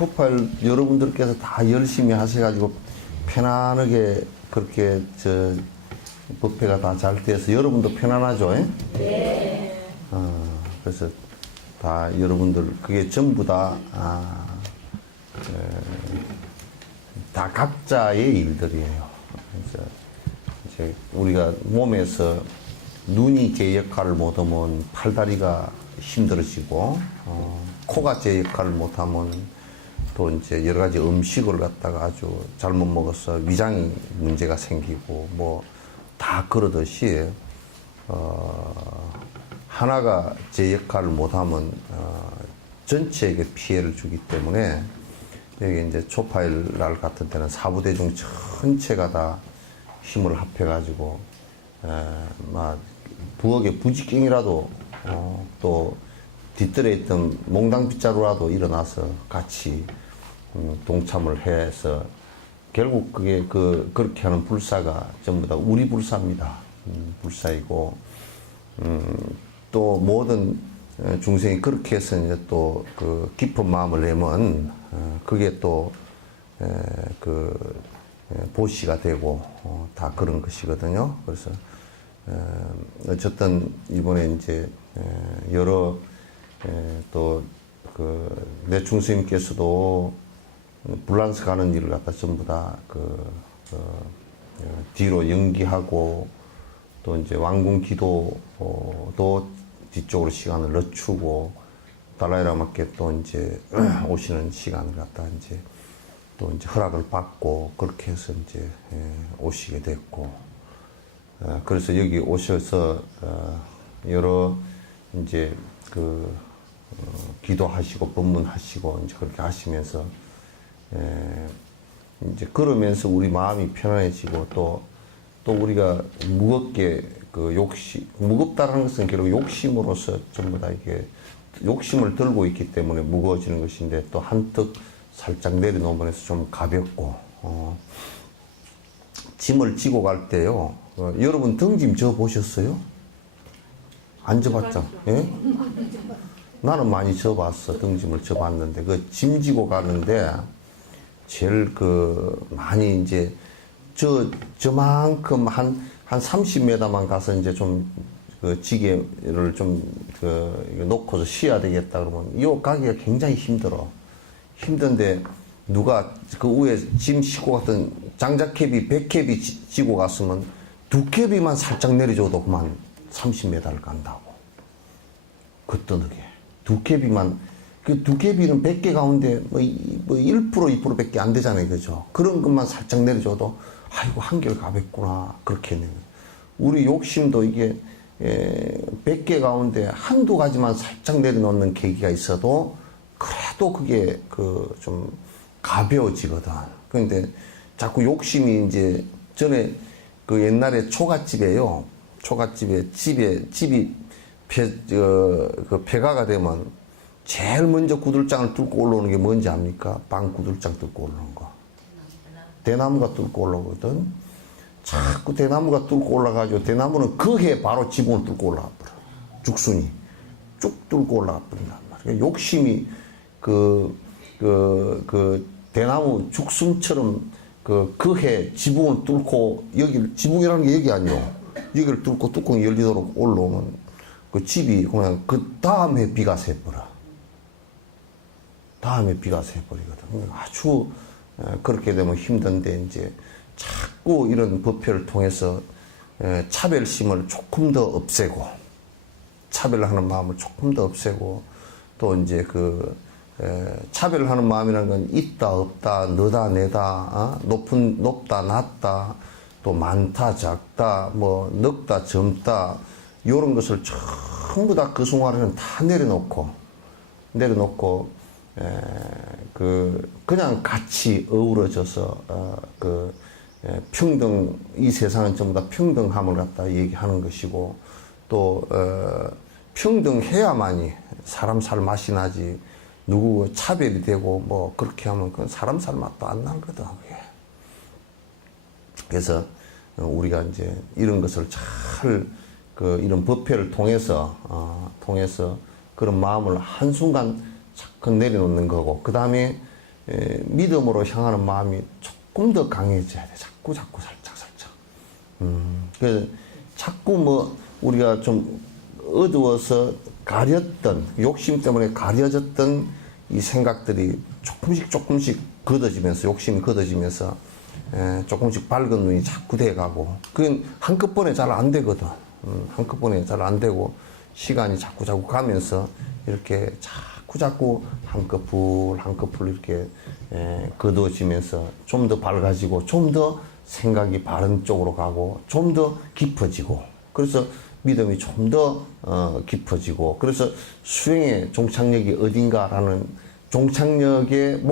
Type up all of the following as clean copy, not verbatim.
초파일 여러분들께서 다 열심히 하셔가지고 편안하게 그렇게 법회가 다 잘 돼서 여러분도 편안하죠? 네. 그래서 다 여러분들 그게 전부 다 다 각자의 일들이에요. 그래서 이제 우리가 몸에서 눈이 제 역할을 못하면 팔다리가 힘들어지고 코가 제 역할을 못하면 또 이제 여러 가지 음식을 갖다가 아주 잘못 먹어서 위장이 문제가 생기고 뭐 다 그러듯이 하나가 제 역할을 못하면 전체에게 피해를 주기 때문에 여기 이제 초파일 날 같은 때는 사부대중 전체가 다 힘을 합해가지고 막 부엌에 부지깽이라도 또 뒤뜰에 있던 몽당 빗자루라도 일어나서 같이 동참을 해서 결국 그게 그렇게 하는 불사가 전부 다 우리 불사입니다. 불사이고 또 모든 중생이 그렇게 해서 이제 또 그 깊은 마음을 내면 그게 또 보시가 되고 다 그런 것이거든요. 그래서 어쨌든 이번에 이제 여러 또 내 중생님께서도 불란스 가는 일을 갖다 전부 다 뒤로 연기하고 또 이제 왕궁 기도도 뒤쪽으로 시간을 늦추고 달라이라마께 또 이제 오시는 시간을 갖다 이제 또 이제 허락을 받고 그렇게 해서 이제 오시게 됐고 그래서 여기 오셔서 여러 이제 기도하시고 법문하시고 이제 그렇게 하시면서 이제 그러면서 우리 마음이 편안해지고 또 우리가 무겁게 무겁다는 것은 결국 욕심으로서 전부 다 이게 욕심을 들고 있기 때문에 무거워지는 것인데 또 한턱 살짝 내려놓으면 해서 좀 가볍고 짐을 지고 갈 때요. 여러분 등짐 져 보셨어요? 안 져봤죠? 예? 나는 많이 져봤어. 등짐을 져봤는데 그 짐 지고 가는데 제일 많이 이제 저만큼 한 30m만 가서 이제 좀 지게를 좀 놓고서 쉬어야 되겠다 그러면 이 가기가 굉장히 힘들어. 힘든데 누가 그 위에 짐 싣고 갔던 장작캡이 100캡이 지고 갔으면 2캡이만 살짝 내려줘도 그만 30m를 간다고. 그 떠느게 2캡이만 그 2캡이는 100개 가운데 뭐 1% 2%밖에 안 되잖아요. 그죠? 그런 것만 살짝 내려줘도 아이고 한결 가볍구나 그렇게 내는. 우리 욕심도 이게 100개 가운데 한두 가지만 살짝 내려놓는 계기가 있어도 그래도 그게 좀 가벼워지거든. 그런데 자꾸 욕심이 이제 전에 옛날에 초가집에요. 초가집에 집이 폐가가 되면 제일 먼저 구들장을 뚫고 올라오는 게 뭔지 압니까? 빵 구들장 뚫고 올라오는 거. 대나무가 뚫고 올라오거든. 자꾸 대나무가 뚫고 올라가지고 대나무는 그 해 바로 지붕을 뚫고 올라가 버려. 죽순이 쭉 뚫고 올라가 버린단 말이야. 욕심이 대나무 죽순처럼 그 해 지붕을 뚫고 여기 지붕이라는 게 여기 아니요. 여기를 뚫고 뚜껑이 열리도록 올라오면 그 집이 그냥 그 다음에 비가 새버려. 다음에 비가 새버리거든. 아주 그렇게 되면 힘든데 이제 자꾸 이런 법회를 통해서 차별심을 조금 더 없애고 차별하는 마음을 조금 더 없애고 또 이제 차별하는 마음이라는 건 있다 없다 너다 내다 높다 낮다 또 많다 작다 뭐 넉다 젊다 이런 것을 전부 다 그 순간에는 다 내려놓고 그냥 같이 어우러져서 평등 이 세상은 전부 다 평등함을 갖다 얘기하는 것이고 또 평등해야만이 사람 살 맛이 나지 누구 차별이 되고 뭐 그렇게 하면 그 사람 살 맛도 안 나거든. 그래서 우리가 이제 이런 것을 잘 이런 법회를 통해서 그런 마음을 한순간 착 내려놓는 거고 그 다음에 믿음으로 향하는 마음이 조금 더 강해져야 돼. 자꾸 살짝. 그래서 자꾸 뭐 우리가 좀 어두워서 가렸던, 욕심 때문에 가려졌던 이 생각들이 조금씩 걷어지면서, 욕심이 걷어지면서 조금씩 밝은 눈이 자꾸 돼가고, 그건 한꺼번에 잘 안 되거든. 한꺼번에 잘 안 되고 시간이 자꾸 가면서 이렇게 자꾸 한꺼풀 이렇게 거두어지면서 좀 더 밝아지고, 좀 더 생각이 바른 쪽으로 가고, 좀 더 깊어지고, 그래서 믿음이 좀 더 깊어지고, 그래서 수행의 종착역이 어딘가라는 종착역의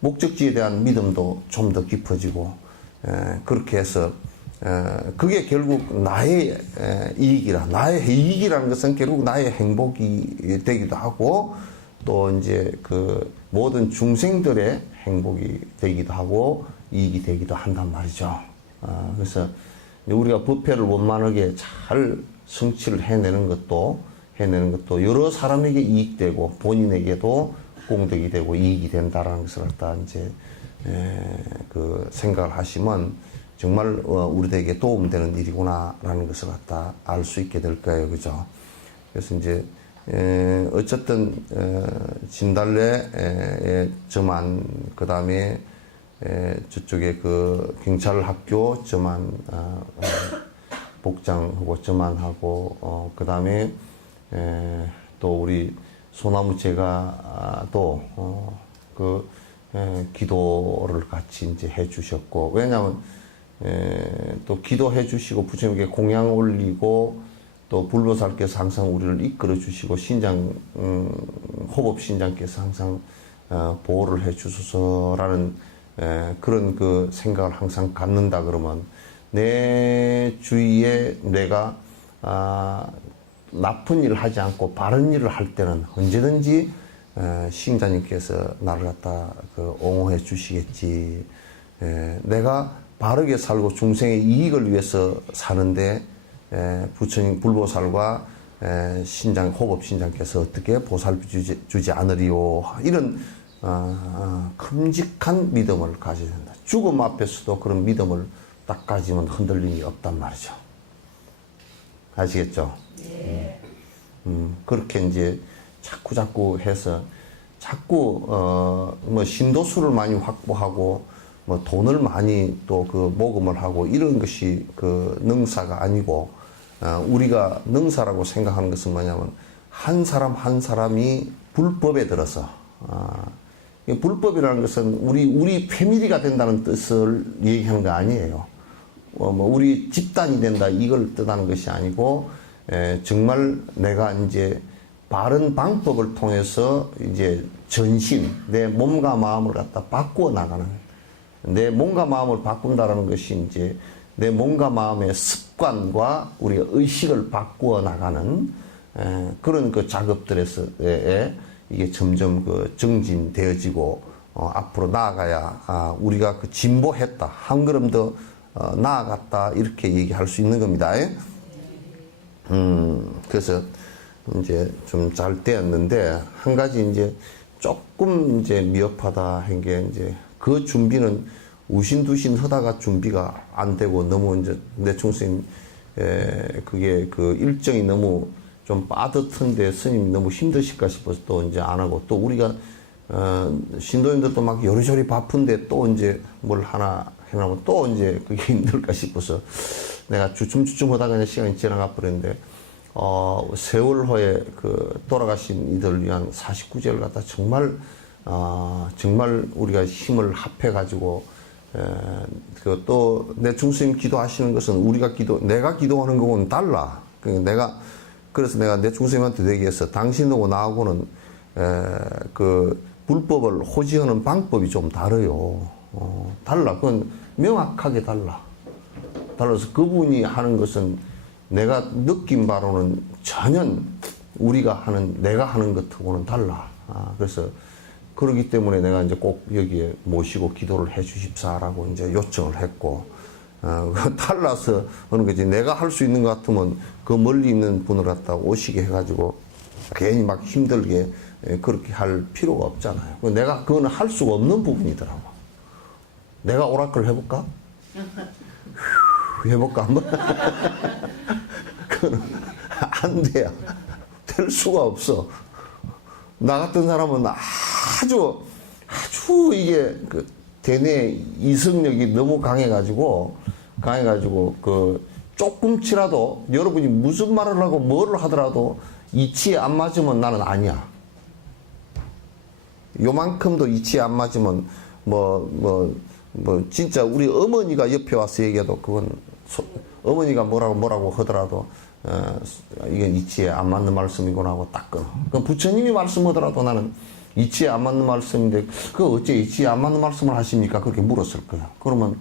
목적지에 대한 믿음도 좀 더 깊어지고, 그렇게 해서 그게 결국 나의 이익이라는 것은 결국 나의 행복이 되기도 하고, 또 이제 그 모든 중생들의 행복이 되기도 하고 이익이 되기도 한단 말이죠. 그래서 우리가 법회를 원만하게 잘 성취를 해내는 것도 여러 사람에게 이익되고 본인에게도 공덕이 되고 이익이 된다라는 것을 갖다 이제 그 생각을 하시면 정말 우리들에게 도움되는 일이구나라는 것을 갖다 알 수 있게 될 거예요, 그죠? 그래서 이제 어쨌든 진달래의 저만, 그 다음에 저쪽에 그 경찰학교 저만 복장하고 저만하고, 그 다음에 또 우리 소나무제가 또 기도를 같이 이제 해주셨고, 왜냐하면 또 기도해 주시고 부처님께 공양 올리고, 또 불보살께서 항상 우리를 이끌어 주시고, 호법 신장께서 항상 보호를 해 주소서라는 그런 그 생각을 항상 갖는다 그러면, 내 주위에 내가 나쁜 일을 하지 않고 바른 일을 할 때는 언제든지 신자님께서 나를 갖다 옹호해 주시겠지. 내가 바르게 살고 중생의 이익을 위해서 사는데 부처님 불보살과 호법 신장께서 어떻게 보살피 주지 않으리요, 이런 큼직한 믿음을 가져야 된다. 죽음 앞에서도 그런 믿음을 딱 가지면 흔들림이 없단 말이죠. 아시겠죠? 네. 그렇게 이제 자꾸 해서 뭐 신도수를 많이 확보하고 뭐 돈을 많이 또 모금을 하고 이런 것이 능사가 아니고, 우리가 능사라고 생각하는 것은 뭐냐면 한 사람이 불법에 들어서, 불법이라는 것은 우리 패밀리가 된다는 뜻을 얘기하는 거 아니에요. 뭐 우리 집단이 된다 이걸 뜻하는 것이 아니고, 정말 내가 이제 바른 방법을 통해서 이제 전신, 내 몸과 마음을 갖다 바꾸어 나가는, 내 몸과 마음을 바꾼다라는 것이 이제 내 몸과 마음의 습관과 우리가 의식을 바꾸어 나가는 그런 작업들에서 이게 점점 정진되어지고, 앞으로 나아가야 우리가 진보했다, 한 걸음 더 나아갔다, 이렇게 얘기할 수 있는 겁니다. 그래서 이제 좀 잘 되었는데, 한 가지 이제 조금 이제 미흡하다 한 게, 이제 그 준비는 우신두신 하다가 준비가 안 되고, 너무 이제 내충스님 그게 일정이 너무 좀 빠듯한데 스님이 너무 힘드실까 싶어서 또 이제 안 하고, 또 우리가 신도님들도 막 요리조리 바쁜데 또 이제 뭘 하나 해놓으면 또 이제 그게 힘들까 싶어서 내가 주춤주춤 하다가 그냥 시간이 지나가 버렸는데, 세월호에 돌아가신 이들을 위한 49제를 갖다 정말 우리가 힘을 합해가지고, 또 내충스님 기도하시는 것은 내가 기도하는 거고는 달라. 그래서 내가 내충스님한테 얘기했어. 당신하고 나하고는 불법을 호지하는 방법이 좀 다르요. 달라. 그건 명확하게 달라. 달라서 그분이 하는 것은 내가 느낀 바로는 전혀 내가 하는 것하고는 달라. 그래서 그렇기 때문에 내가 이제 꼭 여기에 모시고 기도를 해 주십사라고 이제 요청을 했고, 달라서 하는 거지. 내가 할 수 있는 것 같으면 그 멀리 있는 분을 갖다 오시게 해가지고 괜히 막 힘들게 그렇게 할 필요가 없잖아요. 내가 그거는 할 수가 없는 부분이더라고. 내가 오라클 해볼까? 해볼까 한번? 그거는 안 돼요. 될 수가 없어. 나 같은 사람은 아주 이게 그 대뇌 이성력이 너무 강해가지고 그 조금치라도 여러분이 무슨 말을 하고 뭐를 하더라도 이치에 안 맞으면 나는 아니야. 요만큼도 이치에 안 맞으면 진짜 우리 어머니가 옆에 와서 얘기해도 그건 어머니가 뭐라고 하더라도 이게 이치에 안 맞는 말씀이구나 하고 딱 끊어. 그 부처님이 말씀하더라도 나는 이치에 안 맞는 말씀인데 그 어째 이치에 안 맞는 말씀을 하십니까? 그렇게 물었을 거야. 그러면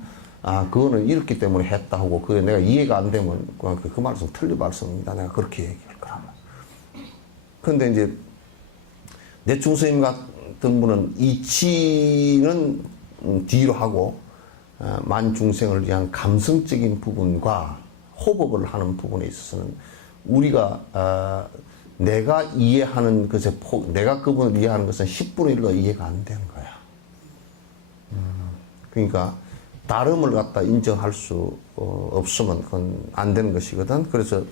그거는 이렇기 때문에 했다 하고 그게 내가 이해가 안 되면 그 말씀 틀린 말씀입니다. 내가 그렇게 얘기할 거라면. 그런데 이제 내충 스님 같은 분은 이치는 뒤로 하고 만중생을 위한 감성적인 부분과 호법을 하는 부분에 있어서는 우리가 내가 이해하는 것에 내가 그분을 이해하는 것은 10분의 1로 이해가 안 되는 거야. 그러니까 다름을 갖다 인정할 수 없으면 그건 안 되는 것이거든. 그래서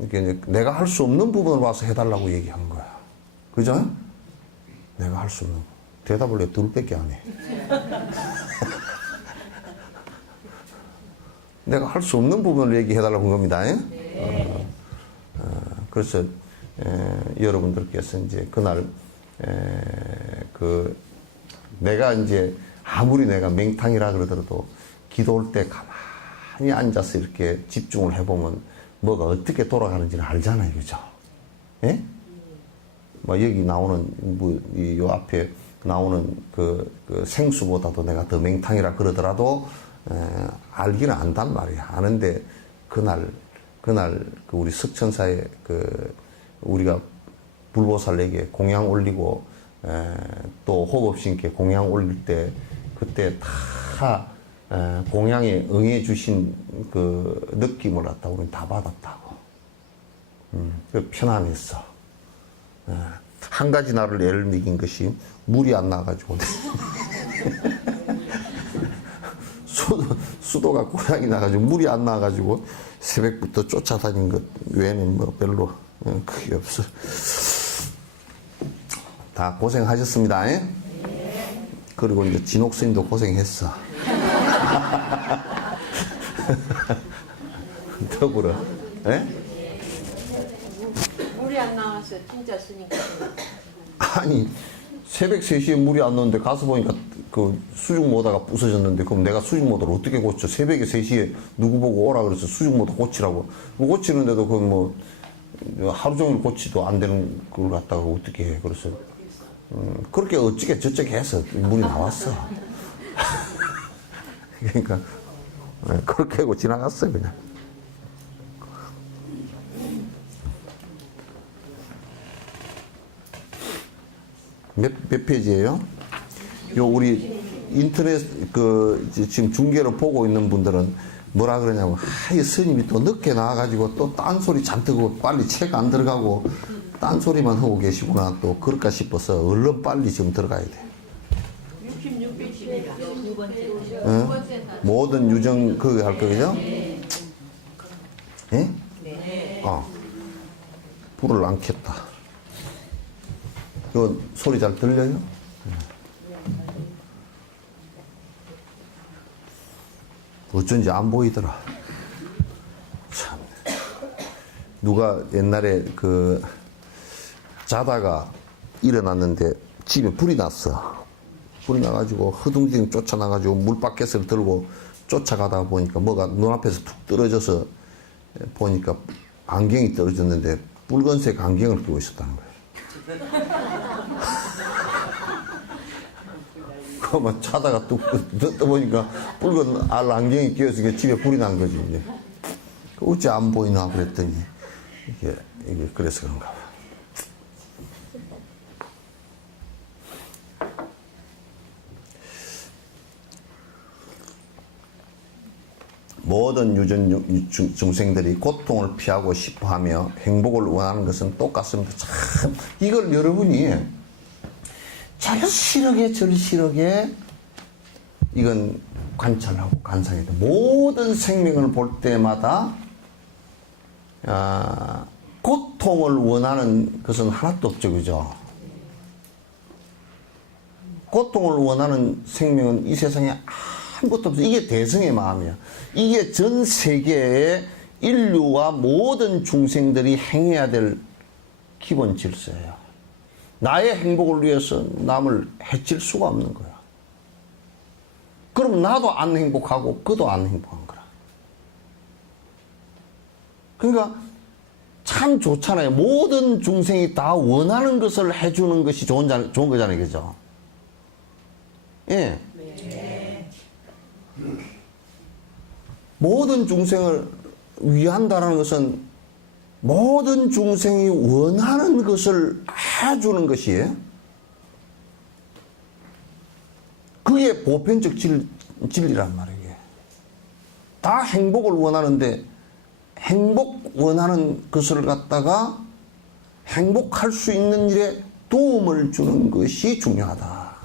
이게 이제 내가 할 수 없는 부분을 와서 해달라고 얘기한 거야. 그죠? 내가 할 수 없는 대답을 왜 둘밖에 안 해? 내가 할 수 없는 부분을 얘기해달라고 한 겁니다. 네. 그래서 여러분들께서 이제 그날 내가 이제 아무리 내가 맹탕이라 그러더라도 기도할 때 가만히 앉아서 이렇게 집중을 해보면 뭐가 어떻게 돌아가는지는 알잖아요, 그죠? 예? 뭐 여기 나오는 요 앞에 나오는 그 생수보다도 내가 더 맹탕이라 그러더라도 알기는 안단 말이야. 아는데 그날 그 우리 석천사에 우리가 불보살에게 공양 올리고 또 호법신께 공양 올릴 때 그때 다 공양에 응해 주신 그 느낌을 갖다 우리는 다 받았다고. 그 편안했어. 한 가지 나를 예를 먹인 것이 물이 안 나가지고 수도가 고향이 나가지고 물이 안 나가지고 새벽부터 쫓아다닌 것 외에는 뭐 별로 크게 없어. 다 고생하셨습니다. 예? 그리고 이제 진옥스님도 고생했어. 더불어. 예? 물이 안 나와서 진짜 쓰니까. 아니 새벽 3시에 물이 안 나오는데 가서 보니까 그 수중 모터가 부서졌는데 그럼 내가 수중 모터를 어떻게 고쳐? 새벽에 3시에 누구 보고 오라 그래서 수중 모터 고치라고. 뭐 고치는데도 그 뭐 하루 종일 고치도 안 되는 걸 갖다가 어떻게 해? 그래서 그렇게 어찌게 저쩌게 해서 물이 나왔어. 그러니까 그렇게 하고 지나갔어 그냥. 몇 페이지예요? 요 우리 인터넷 지금 중계로 보고 있는 분들은 뭐라 그러냐면 이 스님이 또 늦게 나와가지고 또 딴소리 잔뜩 하고 빨리 책 안 들어가고 딴소리만 하고 계시구나 또 그럴까 싶어서 얼른 빨리 지금 들어가야 돼. 66페이지입니다. 모든 유정 그거 할 거죠? 예? 네. 불을 안 켰다. 이거 소리 잘 들려요? 어쩐지 안 보이더라. 참. 누가 옛날에 자다가 일어났는데 집에 불이 났어. 불이 나가지고 허둥지둥 쫓아나가지고 물바켓을 들고 쫓아가다 보니까 뭐가 눈앞에서 툭 떨어져서 보니까 안경이 떨어졌는데 붉은색 안경을 끼고 있었다는 거예요. 그만 차다가 뚝 떠보니까 붉은 알 안경이 끼어서 집에 불이 난 거지, 이제. 어째 안 보이나 그랬더니, 이게 그래서 그런가 봐. 모든 중생들이 고통을 피하고 싶어하며 행복을 원하는 것은 똑같습니다. 참 이걸 여러분이 절실하게 이건 관찰하고 간상해야 돼. 모든 생명을 볼 때마다 고통을 원하는 것은 하나도 없죠, 그죠? 고통을 원하는 생명은 이 세상에 아무것도 없어요. 이게 대성의 마음이야. 이게 전 세계의 인류와 모든 중생들이 행해야 될 기본 질서예요. 나의 행복을 위해서 남을 해칠 수가 없는 거야. 그럼 나도 안 행복하고 그도 안 행복한 거라. 그러니까 참 좋잖아요. 모든 중생이 다 원하는 것을 해주는 것이 좋은 거잖아요. 그죠? 예. 네. 모든 중생을 위한다는 것은 모든 중생이 원하는 것을 해주는 것이에요. 그게 보편적 진리란 말이에요. 다 행복을 원하는데 행복 원하는 것을 갖다가 행복할 수 있는 일에 도움을 주는 것이 중요하다.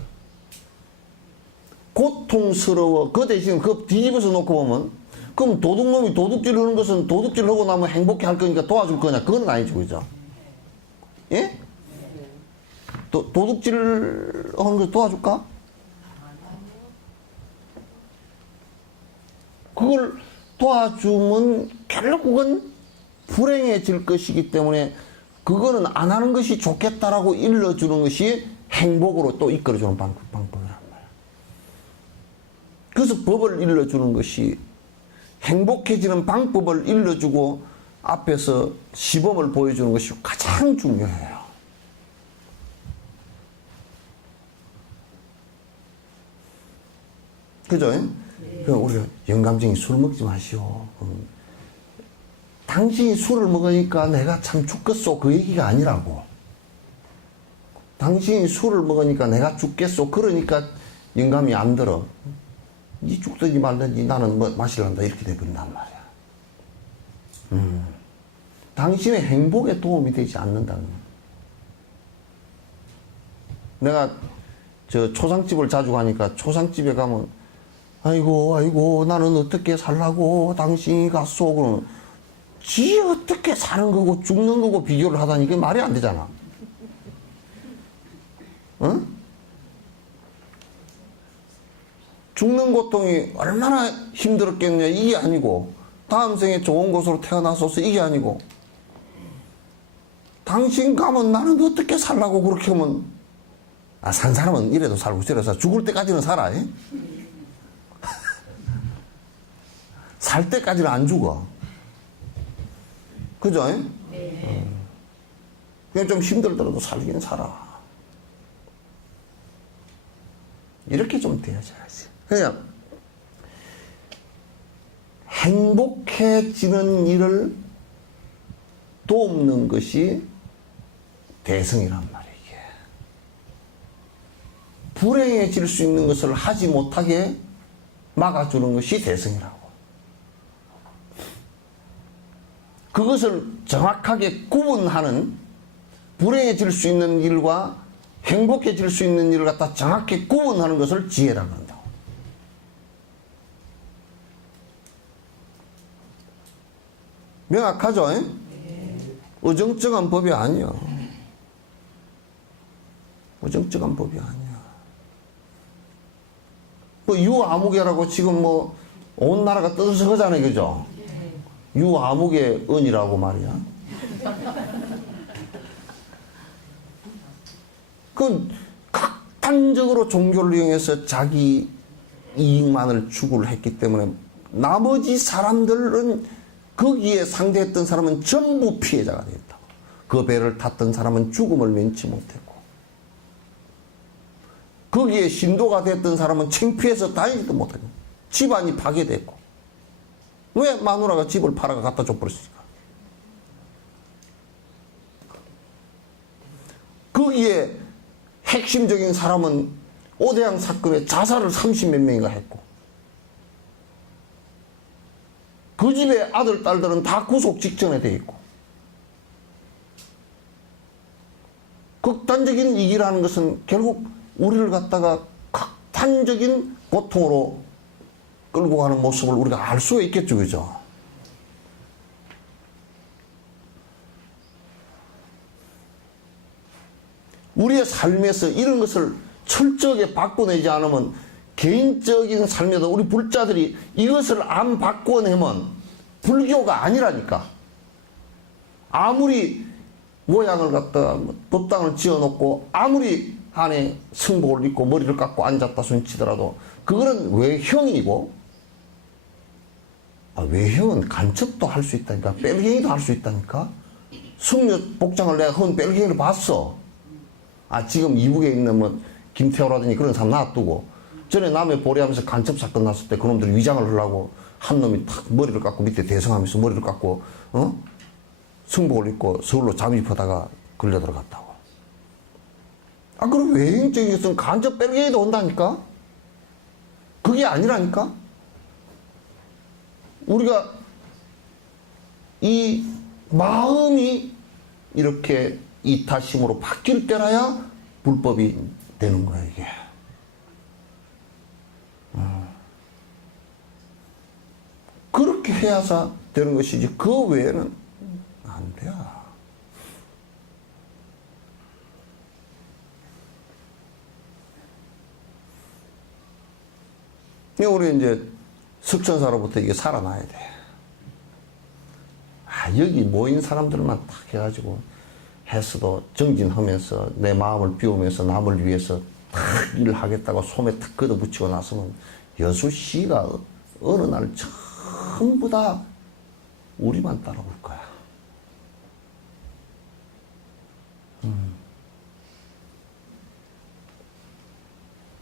고통스러워. 그 대신 그 뒤집어서 놓고 보면 그럼 도둑놈이 도둑질 하는 것은 도둑질 하고 나면 행복해 할 거니까 도와줄 거냐? 그건 아니죠. 그죠? 예? 도둑질 하는 거 도와줄까? 그걸 도와주면 결국은 불행해질 것이기 때문에 그거는 안 하는 것이 좋겠다라고 일러주는 것이 행복으로 또 이끌어주는 방법이란 말이야. 그래서 법을 일러주는 것이 행복해지는 방법을 일러주고 앞에서 시범을 보여주는 것이 가장 중요해요. 그죠? 네. 우리가 영감쟁이 술 먹지 마시오. 당신이 술을 먹으니까 내가 참 죽겠소. 그 얘기가 아니라고. 당신이 술을 먹으니까 내가 죽겠소. 그러니까 영감이 안 들어. 니 죽든지 말든지 나는 뭐 마실란다. 이렇게 돼버린단 말이야. 당신의 행복에 도움이 되지 않는다는 거야. 내가 저 초상집을 자주 가니까 초상집에 가면 아이고 나는 어떻게 살라고 당신이 갔소. 그러면 지 어떻게 사는 거고 죽는 거고 비교를 하다니 그게 말이 안 되잖아. 응? 죽는 고통이 얼마나 힘들었겠냐 이게 아니고 다음 생에 좋은 곳으로 태어나소서 이게 아니고 당신 가면 나는 어떻게 살라고 그렇게 하면 산 사람은 이래도 살고 저래도 죽을 때까지는 살아. 살 때까지는 안 죽어. 그죠? 네. 그냥 좀 힘들더라도 살긴 살아. 이렇게 좀 되어져야지. 그냥 행복해지는 일을 돕는 것이 대성이란 말이에요. 불행해질 수 있는 것을 하지 못하게 막아주는 것이 대성이라고. 그것을 정확하게 구분하는 불행해질 수 있는 일과 행복해질 수 있는 일을 갖다 정확히 구분하는 것을 지혜라고 한다고. 명확하죠? 어정쩡한 법이 아니야. 어정쩡한 법이 아니야. 뭐 유아무개라고 지금 뭐 온 나라가 떠들썩하잖아요. 그죠? 유아무개 은이라고 말이야. 그건 극단적으로 종교를 이용해서 자기 이익만을 추구를 했기 때문에 나머지 사람들은 거기에 상대했던 사람은 전부 피해자가 되었다. 그 배를 탔던 사람은 죽음을 면치 못했고 거기에 신도가 됐던 사람은 창피해서 다니지도 못하고 집안이 파괴됐고 왜 마누라가 집을 팔아가 갖다 줘버렸을까? 거기에 핵심적인 사람은 오대양 사건에 자살을 30몇 명이가 했고 그 집의 아들, 딸들은 다 구속 직전에 돼 있고. 극단적인 이기라는 것은 결국 우리를 갖다가 극단적인 고통으로 끌고 가는 모습을 우리가 알 수가 있겠죠, 그죠? 우리의 삶에서 이런 것을 철저하게 바꿔내지 않으면 개인적인 삶에도 우리 불자들이 이것을 안 바꿔내면 불교가 아니라니까. 아무리 모양을 갖다가 법당을 지어놓고 아무리 안에 승복을 입고 머리를 깎고 앉았다 손치더라도 그거는 외형이고, 외형은 간첩도 할 수 있다니까. 뺄갱이도 할 수 있다니까. 승려 복장을 내가 헌 뺄갱이를 봤어. 지금 이북에 있는 뭐 김태호라든지 그런 사람 놔두고, 전에 남해 보리하면서 간첩 사건 났을 때 그놈들이 위장을 하려고 한 놈이 탁 머리를 깎고 밑에 대성하면서 머리를 깎고 승복을 입고 서울로 잠입하다가 걸려 들어갔다고. 그럼 외형적인 것은 간접 뺄갱이도 온다니까? 그게 아니라니까? 우리가 이 마음이 이렇게 이타심으로 바뀔 때라야 불법이 되는 거야, 이게. 그렇게 해야사 되는 것이지, 그 외에는 안 돼. 우리 이제 석천사로부터 이게 살아나야 돼. 여기 모인 사람들만 딱 해가지고 했어도 정진하면서 내 마음을 비우면서 남을 위해서 탁 일을 하겠다고 소매 탁 걷어붙이고 나서는 여수씨가 어느 날 전부 다 우리만 따라올 거야.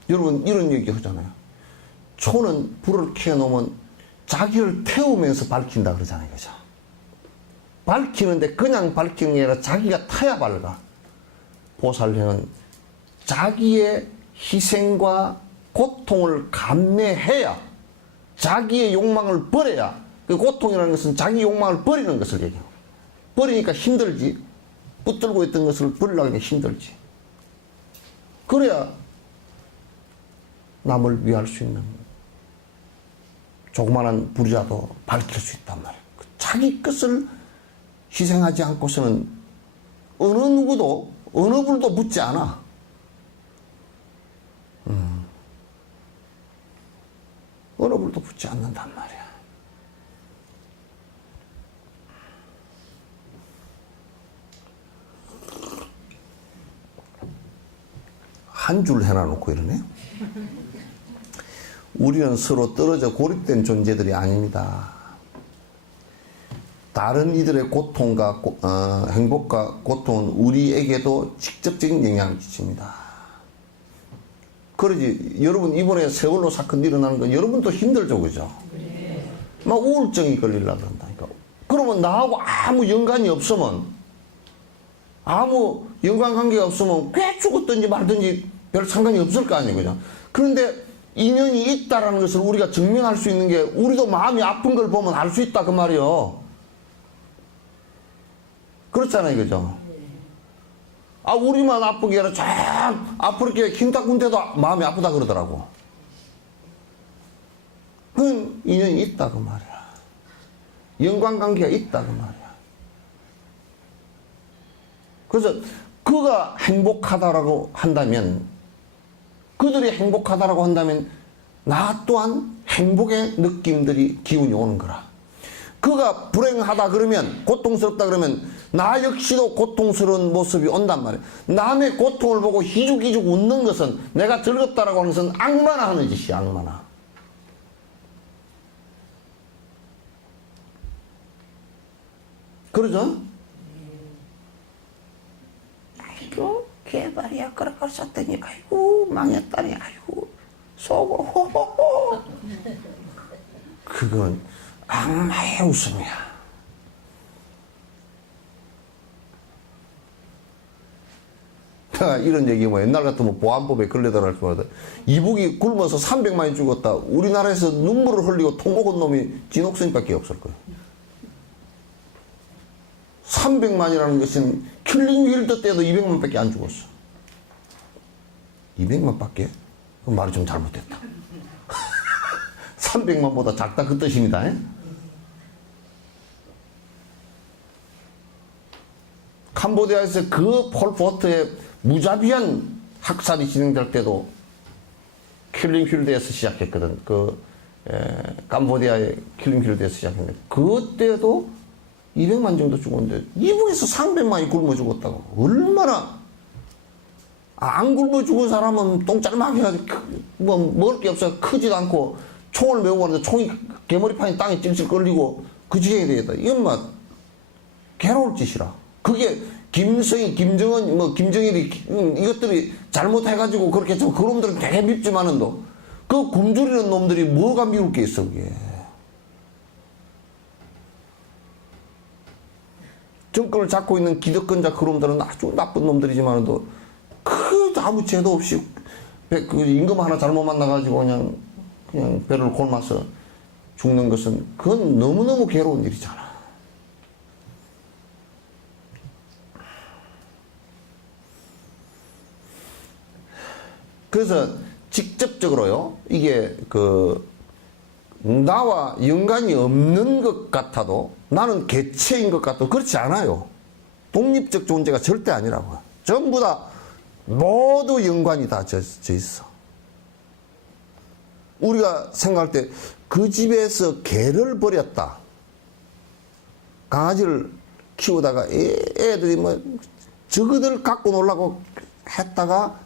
여러분 이런 얘기 하잖아요. 초는 불을 켜놓으면 자기를 태우면서 밝힌다 그러잖아요. 그죠? 밝히는데 그냥 밝히는 게 아니라 자기가 타야 밝아. 보살형은 자기의 희생과 고통을 감내해야, 자기의 욕망을 버려야, 그 고통이라는 것은 자기 욕망을 버리는 것을 얘기해요. 버리니까 힘들지. 붙들고 있던 것을 버리려니까 힘들지. 그래야 남을 위할 수 있는 조그마한 불이라도 밝힐 수 있단 말이에요. 자기 것을 희생하지 않고서는 어느 누구도 어느 불도 붙지 않아. 어느 불도 붙지 않는단 말이야. 한 줄 해놔놓고 이러네. 우리는 서로 떨어져 고립된 존재들이 아닙니다. 다른 이들의 고통과 행복과 고통은 우리에게도 직접적인 영향을 끼칩니다. 그러지 여러분 이번에 세월호 사건 일어나는 건 여러분도 힘들죠, 그죠? 막 우울증이 걸리려고 한다니까. 그러면 나하고 아무 연관이 없으면, 아무 연관관계가 없으면 꽤 죽었든지 말든지 별 상관이 없을 거 아니에요, 그죠? 그런데 인연이 있다라는 것을 우리가 증명할 수 있는 게, 우리도 마음이 아픈 걸 보면 알 수 있다 그 말이요. 그렇잖아요, 그죠? 우리만 아픈 게 아니라 쫙 아프게 킨타군데도 마음이 아프다 그러더라고. 그건 인연이 있다 그 말이야. 연관관계가 있다 그 말이야. 그래서 그가 행복하다라고 한다면, 그들이 행복하다라고 한다면 나 또한 행복의 느낌들이 기운이 오는 거라. 그가 불행하다 그러면, 고통스럽다 그러면 나 역시도 고통스러운 모습이 온단 말이에요. 남의 고통을 보고 희죽희죽 웃는 것은, 내가 즐겁다라고 하는 것은 악마나 하는 짓이야, 악마나. 그러죠? 아이고 개발이야 그렇게 썼더니 아이고 망했다니, 아이고 속으로 호호호. 그건 악마의 웃음이야. 내가 이런 얘기 뭐 옛날 같으면 보안법에 걸려들어갈 거거든. 이북이 굶어서 300만이 죽었다. 우리나라에서 눈물을 흘리고 통곡한 놈이 진옥선밖에 없을 거예요. 300만이라는 것은 킬링 윌더 때도 200만밖에 안 죽었어. 200만밖에? 그 말이 좀 잘못됐다. 300만보다 작다 그 뜻입니다. 캄보디아에서 그 폴포트의 무자비한 학살이 진행될 때도 킬링 힐드에서 시작했거든. 캄보디아의 킬링 힐드에서 시작했는데 그때도 200만 정도 죽었는데 이북에서 300만이 굶어 죽었다고. 얼마나 안 굶어 죽은 사람은 똥짤막 해가지고 뭐 먹을 게 없어 크지도 않고 총을 메고 가는데 총이 개머리판이 땅에 찔찔 끌리고 그 지경이 되겠다. 이건 막 괴로울 짓이라. 그게 김정희, 김정일이 이것들이 잘못해가지고 그렇게 저 그놈들은 되게 밉지만은도 그 굶주리는 놈들이 뭐가 미울 게 있어 그게. 정권을 잡고 있는 기득권자 그놈들은 아주 나쁜 놈들이지만도 그 아무 죄도 없이 그 임금 하나 잘못 만나가지고 그냥 배를 골마서 죽는 것은 그건 너무너무 괴로운 일이잖아. 그래서 직접적으로요, 이게 나와 연관이 없는 것 같아도 나는 개체인 것 같아도 그렇지 않아요. 독립적 존재가 절대 아니라고요. 전부 다 모두 연관이 다 져 있어. 우리가 생각할 때 그 집에서 개를 버렸다. 강아지를 키우다가 애들이 뭐 저거들 갖고 놀라고 했다가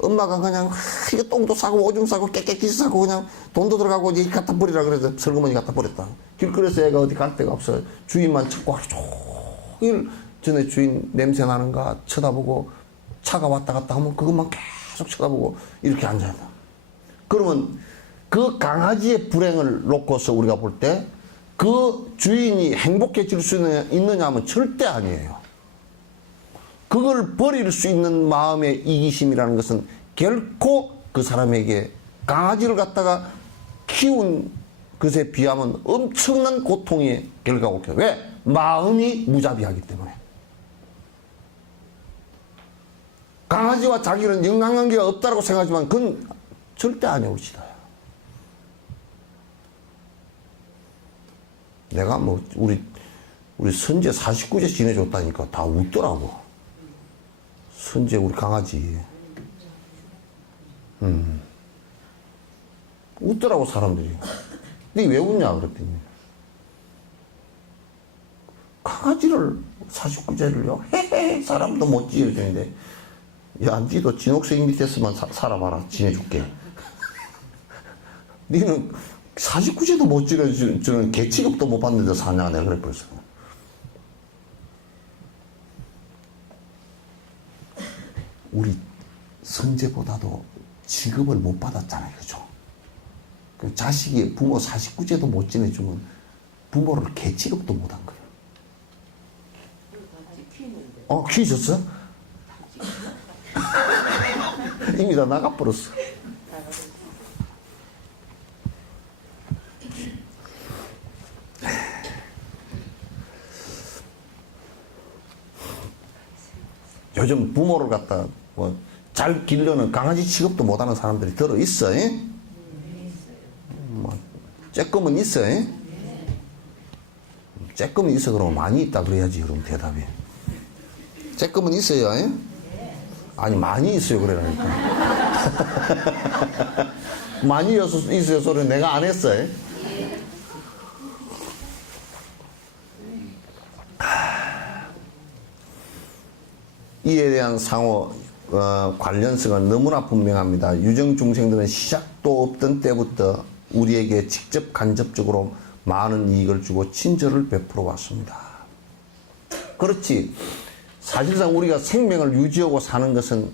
엄마가 그냥 이거 똥도 싸고 오줌 싸고 깨끗이 싸고 그냥 돈도 들어가고 이제 갖다 버리라 그래서 설거머니 갖다 버렸다. 길거리에서 애가 어디 갈 데가 없어. 주인만 찾고 하루 종일 전에 주인 냄새 나는가 쳐다보고 차가 왔다 갔다 하면 그것만 계속 쳐다보고 이렇게 앉아있다. 그러면 그 강아지의 불행을 놓고서 우리가 볼 때 그 주인이 행복해질 수 있느냐 하면 절대 아니에요. 그걸 버릴 수 있는 마음의 이기심이라는 것은 결코 그 사람에게 강아지를 갖다가 키운 것에 비하면 엄청난 고통의 결과고. 왜? 마음이 무자비하기 때문에. 강아지와 자기는 인간관계가 없다고 생각하지만 그건 절대 아니에요. 내가 뭐 우리 선제 49제 지내줬다니까 다 웃더라고. 선제 우리 강아지. 웃더라고 사람들이. 니 왜 웃냐 그랬더니 강아지를 49제를요 헤헤 사람도 못 지어주는데 야 니도 진옥생 밑에서만 살아봐라 지내줄게. 니는 49제도 못 지어주는 개취급도 못 받는데 사냐 내가 그래 버렸어. 우리 선제보다도 지급을 못 받았잖아요. 그죠? 그 자식이 부모 49제도 못 지내주면 부모를 개취급도 못 한 거예요. 키우셨어? 이미 다 나가버렸어. 요즘 부모를 갖다 잘 기르는 강아지 취급도 못하는 사람들이 들어 있어. 쬐끔은 있어. 쬐끔은 있어 그러면 많이 있다 그래야지. 그럼 대답이 쬐끔은 있어요. 아니 많이 있어요 그래라니까. 많이 있어요 소리 내가 안 했어. 이에 대한 상호 관련성은 너무나 분명합니다. 유정 중생들은 시작도 없던 때부터 우리에게 직접 간접적으로 많은 이익을 주고 친절을 베풀어 왔습니다. 그렇지. 사실상 우리가 생명을 유지하고 사는 것은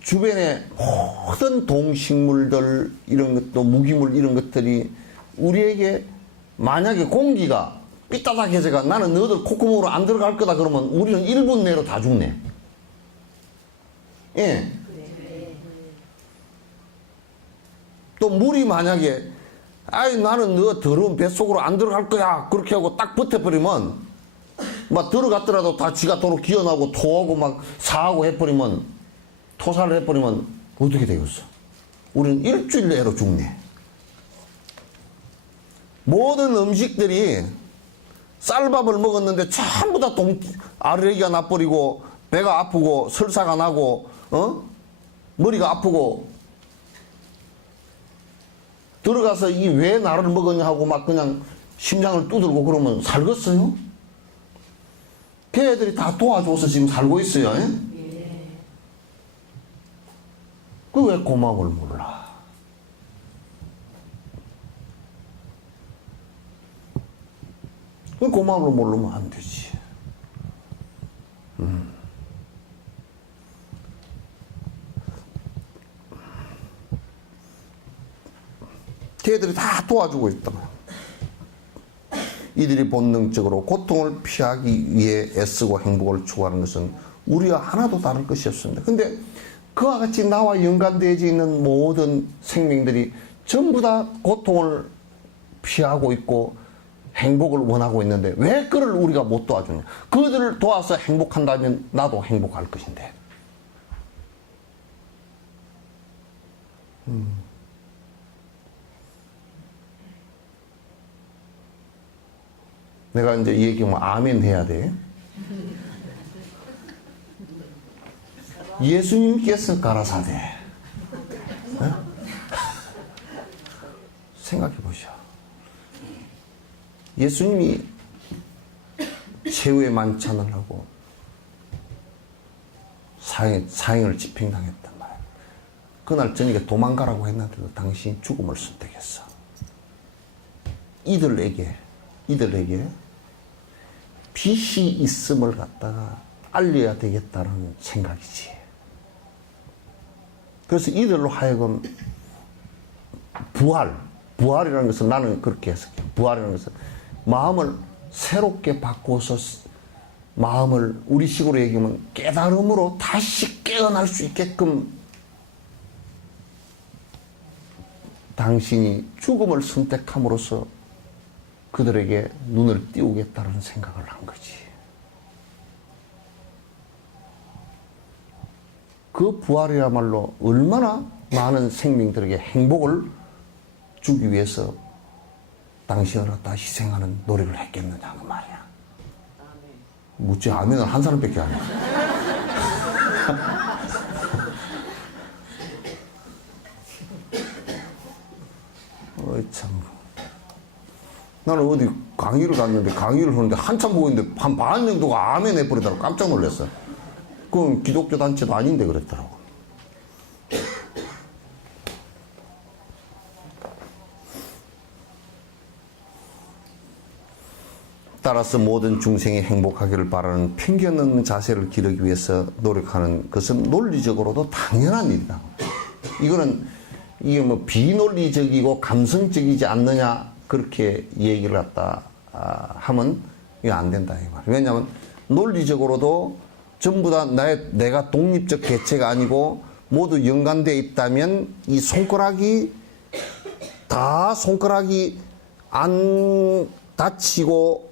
주변의 모든 동식물들 이런 것도 무기물 이런 것들이 우리에게 만약에 공기가 삐딱해져가 나는 너희들 콧구멍으로 안 들어갈 거다 그러면 우리는 1분 내로 다 죽네. 예. 또 물이 만약에 아이 나는 너 더러운 뱃속으로 안 들어갈 거야 그렇게 하고 딱 붙어버리면 막 들어갔더라도 다 지가 도로 기어나고 토하고 막 사하고 해버리면 토사를 해버리면 어떻게 되겠어? 우리는 일주일 내로 죽네. 모든 음식들이 쌀밥을 먹었는데 전부 다 알레르기가 나버리고 배가 아프고 설사가 나고 머리가 아프고 들어가서 이 왜 나를 먹었냐 하고 막 그냥 심장을 두들고 그러면 살겠어요? 걔들이 다 도와줘서 지금 살고 있어요. 그 왜 고마움을 몰라? 그 고마움을 모르면 안 되지. 걔들이 다 도와주고 있단 말이야. 이들이 본능적으로 고통을 피하기 위해 애쓰고 행복을 추구하는 것은 우리와 하나도 다를 것이 없습니다. 근데 그와 같이 나와 연관되어 있는 모든 생명들이 전부 다 고통을 피하고 있고 행복을 원하고 있는데 왜 그를 우리가 못 도와주냐? 그들을 도와서 행복한다면 나도 행복할 것인데. 내가 이제 이 얘기하면 아멘 해야 돼. 예수님께서 가라사대. 생각해 보셔. 예수님이 최후의 만찬을 하고 사형을 집행당했단 말이야. 그날 저녁에 도망가라고 했는데도 당신이 죽음을 선택했어. 이들에게 빛이 있음을 갖다가 알려야 되겠다는 생각이지. 그래서 이들로 하여금 부활이라는 것은 나는 그렇게 해석해. 부활이라는 것은 마음을 새롭게 바꿔서 마음을 우리식으로 얘기하면 깨달음으로 다시 깨어날 수 있게끔 당신이 죽음을 선택함으로써 그들에게 눈을 띄우겠다는 생각을 한 거지. 그 부활이야말로 얼마나 많은 생명들에게 행복을 주기 위해서 당신을 갖다 희생하는 노력을 했겠느냐 그 말이야. 묻지 아멘을 한 사람밖에 안 해. 어이 참. 나는 어디 강의를 갔는데 강의를 하는데 한참 보고 있는데 한 반 정도가 아멘 해버리더라고. 깜짝 놀랐어. 그건 기독교 단체도 아닌데 그랬더라고. 따라서 모든 중생이 행복하기를 바라는 편견 없는 자세를 기르기 위해서 노력하는 것은 논리적으로도 당연한 일이다. 이게 뭐 비논리적이고 감성적이지 않느냐 그렇게 얘기를 갖다 하면 이거 안 된다 이 말. 왜냐하면 논리적으로도 전부 다 내가 독립적 개체가 아니고 모두 연관되어 있다면 이 손가락이 안 다치고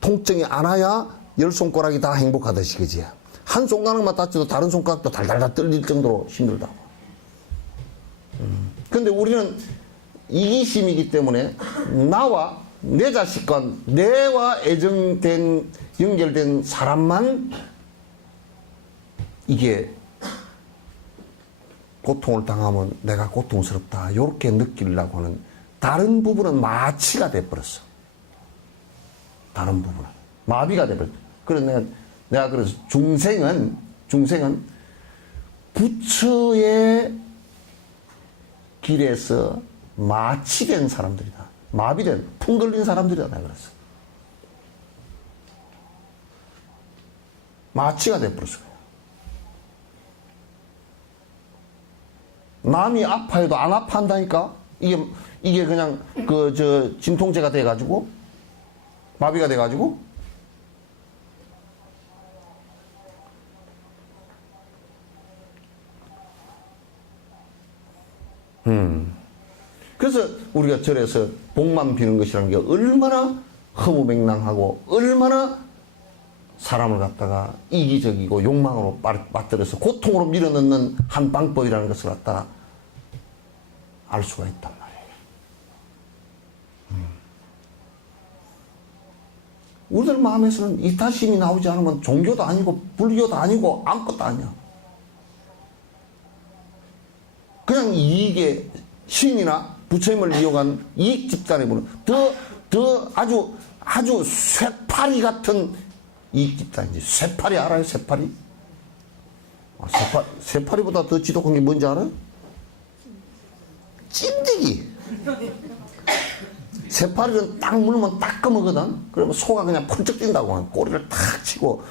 통증이 안 와야 열 손가락이 다 행복하듯이 그지. 한 손가락만 다쳐도 다른 손가락도 달달달 떨릴 정도로 힘들다고. 근데 우리는 이기심이기 때문에 나와 내 자식과 내와 연결된 사람만 이게 고통을 당하면 내가 고통스럽다 이렇게 느끼려고 하는 다른 부분은 마취가 돼버렸어. 다른 부분은 마비가 돼버렸어. 그래서 내가 그래서 중생은 부처의 길에서 마취된 사람들이다. 마비된, 풍 걸린 사람들이다. 내가 그랬어. 마취가 돼버렸어. 남이 아파해도 안 아파한다니까? 이게 그냥 진통제가 돼가지고, 마비가 돼가지고, 우리가 절에서 복만 비는 것이라는 게 얼마나 허무맹랑하고 얼마나 사람을 갖다가 이기적이고 욕망으로 빠뜨려서 고통으로 밀어넣는 한 방법이라는 것을 갖다가 알 수가 있단 말이에요. 우리들 마음에서는 이타심이 나오지 않으면 종교도 아니고 불교도 아니고 아무것도 아니야. 그냥 이익의 신이나 부처님을 이용한 이익 집단에 보는 더 아주 쇠파리 같은 이익 집단이지. 쇠파리 알아요? 쇠파리? 쇠파리보다 더 지독한 게 뭔지 알아요? 찐득이. 쇠파리는 딱 물면 딱 검거든. 그러면 소가 그냥 펄쩍 뛴다고. 꼬리를 탁 치고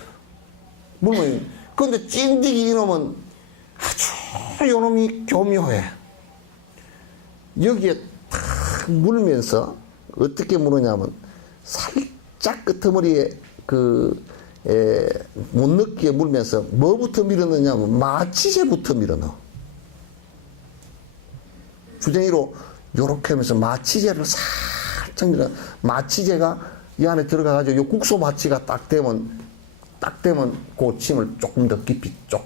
물면. 그런데 찐득이 이놈은 아주 요놈이 교묘해. 여기에 탁 물면서 어떻게 물으냐면 살짝 끄트머리에 못 넣게 물면서 뭐부터 밀어넣냐면 마취제부터 밀어넣어. 주댕이로 요렇게 하면서 마취제를 살짝 밀어. 마취제가 이 안에 들어가가지고 요 국소 마취가 딱 되면 그 침을 조금 더 깊이 쪽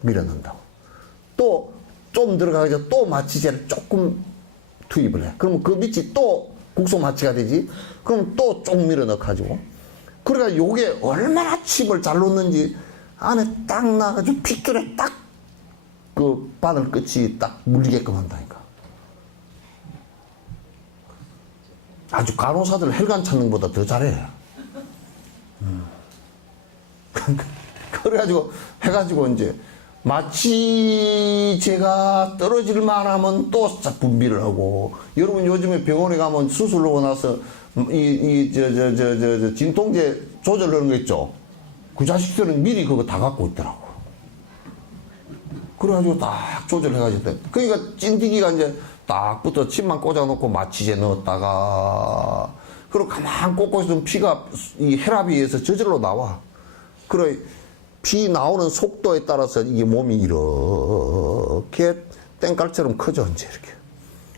밀어넣는다고. 또 좀 들어가가지고 또 마취제를 조금 투입을 해. 그러면 그 밑이 또 국소 마취가 되지. 그럼 또 쪽 밀어넣어가지고. 그러니까 요게 얼마나 침을 잘 놓는지 안에 딱 나가지고 핏줄에 딱 그 바늘 끝이 딱 물리게끔 한다니까. 아주 간호사들 혈관 찾는 것보다 더 잘해. 그래가지고 해가지고 이제 마취제가 떨어질만 하면 또 분비를 하고. 여러분 요즘에 병원에 가면 수술하고 나서 진통제 조절하는 거 있죠. 그 자식들은 미리 그거 다 갖고 있더라고. 그래가지고 딱 조절해가지고. 그러니까 찐디기가 이제 딱 붙어 침만 꽂아놓고 마취제 넣었다가, 그리고 가만 꽂고 있으면 피가 이 혈압에 의해서 저절로 나와. 그래, 피 나오는 속도에 따라서 이게 몸이 이렇게 땡깔처럼 커져, 이제 이렇게.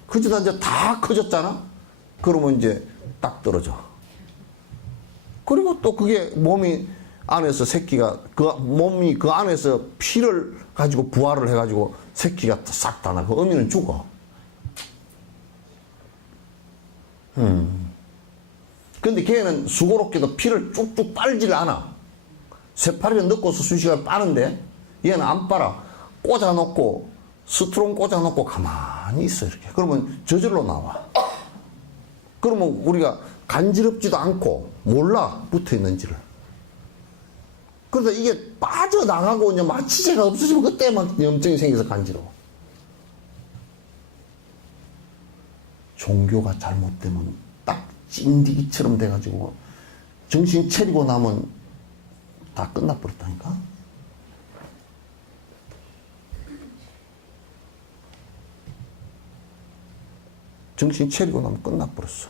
그러다 이제 다 커졌잖아? 그러면 이제 딱 떨어져. 그리고 또 그게 몸이 안에서 새끼가, 몸이 그 안에서 피를 가지고 부화를 해가지고 새끼가 싹 다 나. 그 어미는 죽어. 근데 걔는 수고롭게도 피를 쭉쭉 빨질 않아. 쇠파리를 넣고서 순식간에 빠는데 얘는 안 빨아. 꽂아놓고, 스트롱 꽂아놓고 가만히 있어, 이렇게. 그러면 저절로 나와. 그러면 우리가 간지럽지도 않고 몰라, 붙어 있는지를. 그러다 이게 빠져나가고 이제 마취제가 없어지면 그때 막 염증이 생겨서 간지러워. 종교가 잘못되면 딱 찐디기처럼 돼가지고 정신 차리고 나면 다 끝나버렸다니까. 정신 차리고 나면 끝나버렸어.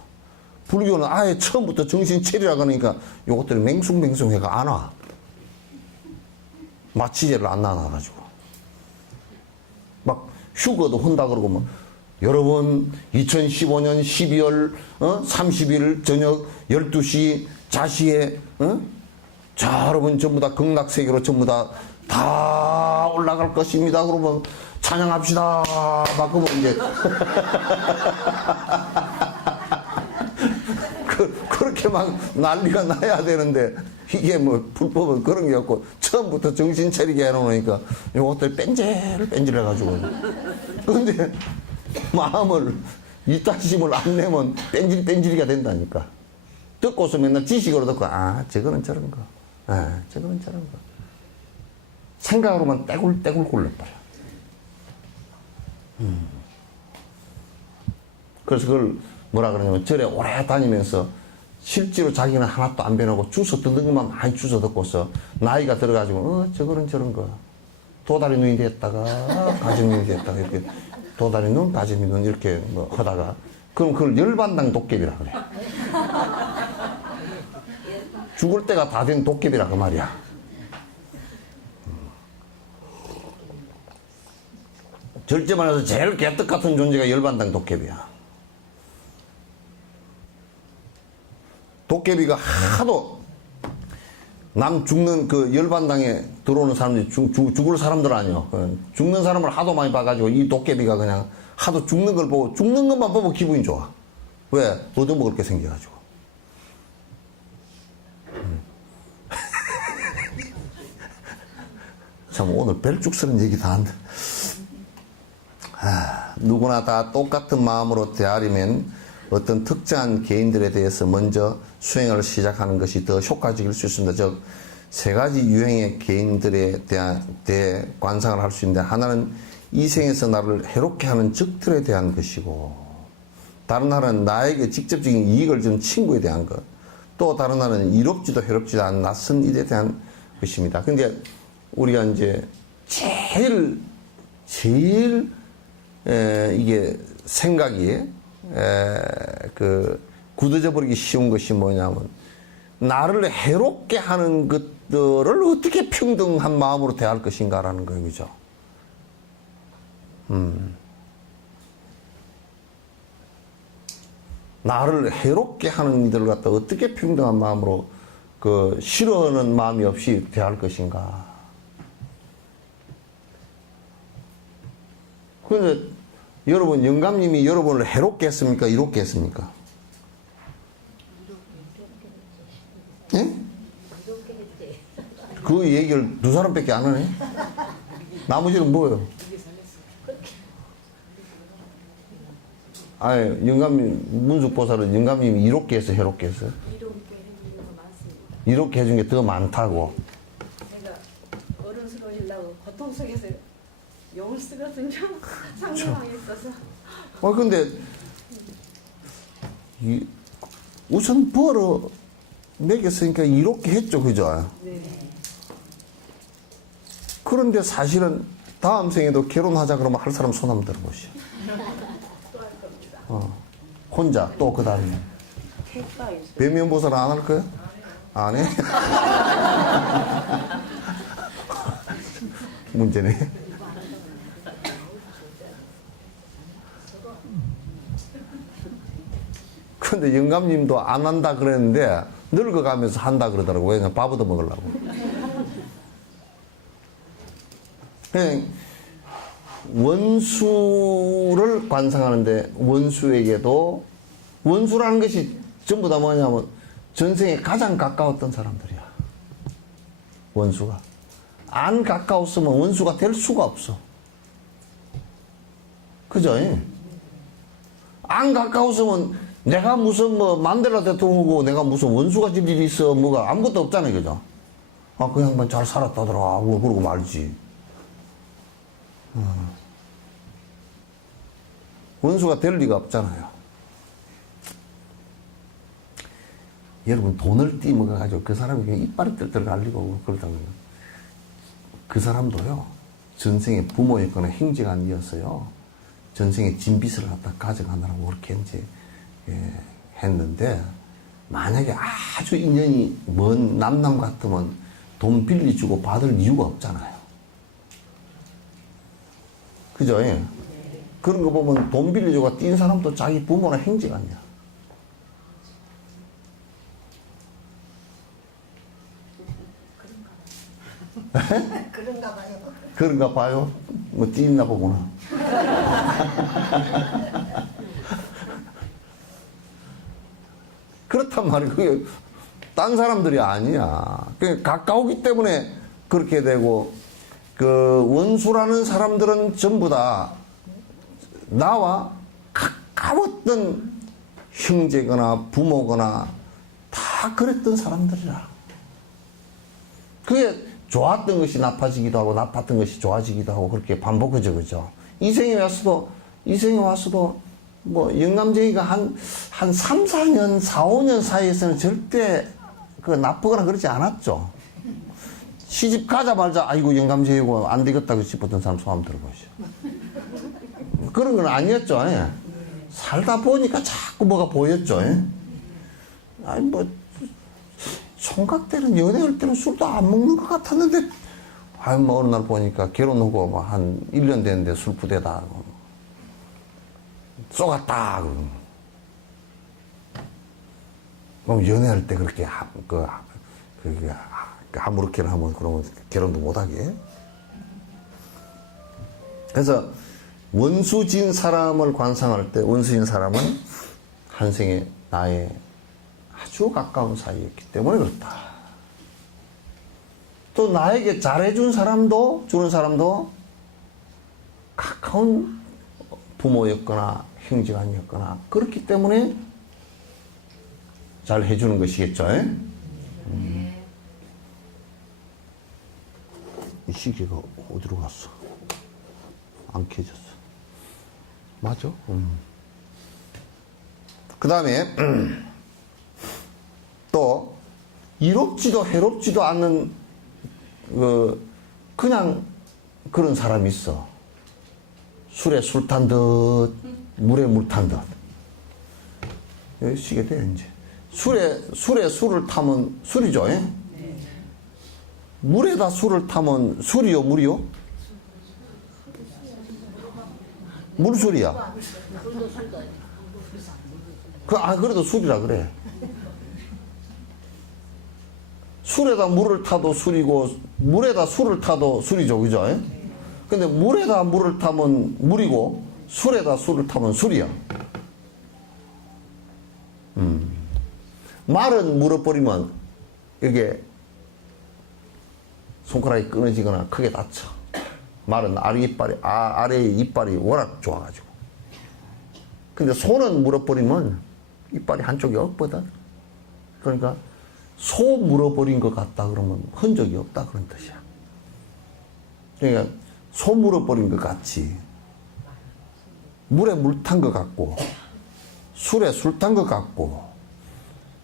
불교는 아예 처음부터 정신 차리라 그러니까 요것들이 맹숭맹숭해가 안 와. 마취제를 안 놔놔가지고. 막 휴거도 한다 그러고 뭐, 여러분 2015년 12월 30일 저녁 12시 자시에 자 여러분 전부 다 극락세계로 전부 다 올라갈 것입니다. 그러면 찬양합시다. 막 그러면 이제 그렇게 막 난리가 나야 되는데 이게 뭐 불법은 그런 게 없고 처음부터 정신 차리게 해놓으니까 요것들 뺀질뺀질 해가지고. 근데 마음을 이타심을 안 내면 뺀질뺀질이가 된다니까. 듣고서 맨날 지식으로 듣고 저거는 저런 거, 저거는 저런 거. 생각으로만 떼굴떼굴 굴러버려. 그래서 그걸 뭐라 그러냐면 절에 오래 다니면서 실제로 자기는 하나도 안 변하고 주워 듣는 것만 많이 주워 듣고서 나이가 들어가지고 저거는 저런 거. 도다리 눈이 됐다가 가진 눈이 됐다가 이렇게 도다리 눈, 가진 눈 이렇게 뭐 하다가 그럼 그걸 열반당 도깨비라 그래. 죽을 때가 다 된 도깨비라 그 말이야. 절제만 해서 제일 개떡 같은 존재가 열반당 도깨비야. 도깨비가 하도 남 죽는 그 열반당에 들어오는 사람들이 죽을 사람들 아니요. 죽는 사람을 하도 많이 봐가지고 이 도깨비가 그냥 하도 죽는 걸 보고 죽는 것만 보고 기분이 좋아. 왜? 얻어먹을 게 생겨가지고. 참 오늘 벨죽스러운 얘기 다 한다. 누구나 다 똑같은 마음으로 대하려면 어떤 특정한 개인들에 대해서 먼저 수행을 시작하는 것이 더 효과적일 수 있습니다. 즉, 세 가지 유형의 개인들에 대해 관상을 할 수 있는데, 하나는 이 생에서 나를 해롭게 하는 적들에 대한 것이고, 다른 하나는 나에게 직접적인 이익을 주는 친구에 대한 것, 또 다른 하나는 이롭지도 해롭지도 않은 낯선 일에 대한 것입니다. 근데 우리가 이제 제일 이게 생각이 굳어져 버리기 쉬운 것이 뭐냐면, 나를 해롭게 하는 것들을 어떻게 평등한 마음으로 대할 것인가라는 거예요. 그죠? 나를 해롭게 하는 이들을 갖다 어떻게 평등한 마음으로 싫어하는 마음이 없이 대할 것인가. 그런데 여러분, 영감님이 여러분을 해롭게 했습니까? 이롭게 했습니까? 예? 그 얘기를 두 사람밖에 안 하네? 나머지는 뭐예요? 아니, 영감님, 문숙보살은 영감님이 이롭게 해서 해롭게 했어요? 이롭게 해준 거 많습니다. 이롭게 해준 게 더 많다고. 제가 어른스러우려고 고통 속에서 용을 쓰거든요. 상대방에 있어서. 근데, 우선 벌어 매겼으니까 이롭게 했죠. 그죠? 네. 그런데 사실은 다음 생에도 결혼하자 그러면 할 사람 손 한번 들어보시오. 또 할 겁니다. 혼자 또 그 다음에 택가 있어. 배면보살 안 할 거야? 안 해? 문제네. 근데 영감님도 안 한다 그랬는데 늙어가면서 한다 그러더라고. 왜냐면 밥 얻어 먹으려고. 그냥 원수를 관상하는데, 원수에게도, 원수라는 것이 전부 다 뭐냐면 전생에 가장 가까웠던 사람들이야. 원수가. 안 가까웠으면 원수가 될 수가 없어. 그죠? 안 가까웠으면 내가 무슨 만델라 대통령이고 내가 무슨 원수가 질 일이 있어. 뭐가 아무것도 없잖아요. 그죠? 그 양반 잘 살았다더라. 그러고 말지. 원수가 될 리가 없잖아요. 여러분, 돈을 띠먹어가지고 그 사람이 그냥 이빨이 뜰뜰 갈리고 그러다고요. 그 사람도요, 전생에 부모였거나 행제간이었어요. 전생에 진빚을 갖다 가져가느라고 그렇게 이제 했는데, 만약에 아주 인연이 먼 남남 같으면 돈 빌려주고 받을 이유가 없잖아요. 그죠? 그런 거 보면 돈 빌려주고 뛴 사람도 자기 부모나 행제가 아니야. 그런가 봐요. 그런가 봐요. 뭐 뛴나 보구나. 그렇단 말이에요. 그게 딴 사람들이 아니야. 그게 가까우기 때문에 그렇게 되고, 그 원수라는 사람들은 전부 다 나와 가까웠던 형제거나 부모거나 다 그랬던 사람들이라. 그게 좋았던 것이 나빠지기도 하고 나빴던 것이 좋아지기도 하고 그렇게 반복해져. 그죠? 이 생에 와서도 뭐 영감쟁이가 한 3, 4년, 4, 5년 사이에서는 절대 그 나쁘거나 그러지 않았죠. 시집 가자마자 아이고 영감쟁이고 안 되겠다고 싶었던 사람 손 한번 들어보시죠. 그런 건 아니었죠. 살다 보니까 자꾸 뭐가 보였죠. 아니 뭐 총각 때는 연애할 때는 술도 안 먹는 것 같았는데, 뭐 어느 날 보니까 결혼하고 뭐 한 1년 됐는데 술 부대다 쏘갔다. 그럼 연애할 때 그렇게 아무렇게나 하면 그러면 결혼도 못하게. 그래서 원수진 사람을 관상할 때 원수진 사람은 한 생에 나의 아주 가까운 사이였기 때문에 그렇다. 또 나에게 잘해준 사람도 주는 사람도 가까운 부모였거나 형제간이었거나 그렇기 때문에 잘 해주는 것이겠죠. 이 시계가 어디로 갔어? 안 켜졌어. 맞아? 그 다음에 또 이롭지도 해롭지도 않는 그냥 그런 사람이 있어. 술에 술 탄 듯 물에 물 탄 듯. 여기 시계 돼 이제. 술에 술을 타면 술이죠. 물에다 술을 타면 술이요 물이요? 물술이야. 그래도 술이라 그래. 술에다 물을 타도 술이고 물에다 술을 타도 술이죠, 그죠? 근데 물에다 물을 타면 물이고 술에다 술을 타면 술이야. 말은 물어버리면 이게 손가락이 끊어지거나 크게 다쳐. 말은 아래의 이빨이 워낙 좋아가지고. 근데 손은 물어버리면 이빨이 한쪽이 없거든. 그러니까 소 물어버린 것 같다 그러면 흔적이 없다 그런 뜻이야. 그러니까 소 물어버린 것 같이 물에 물 탄 것 같고 술에 술 탄 것 같고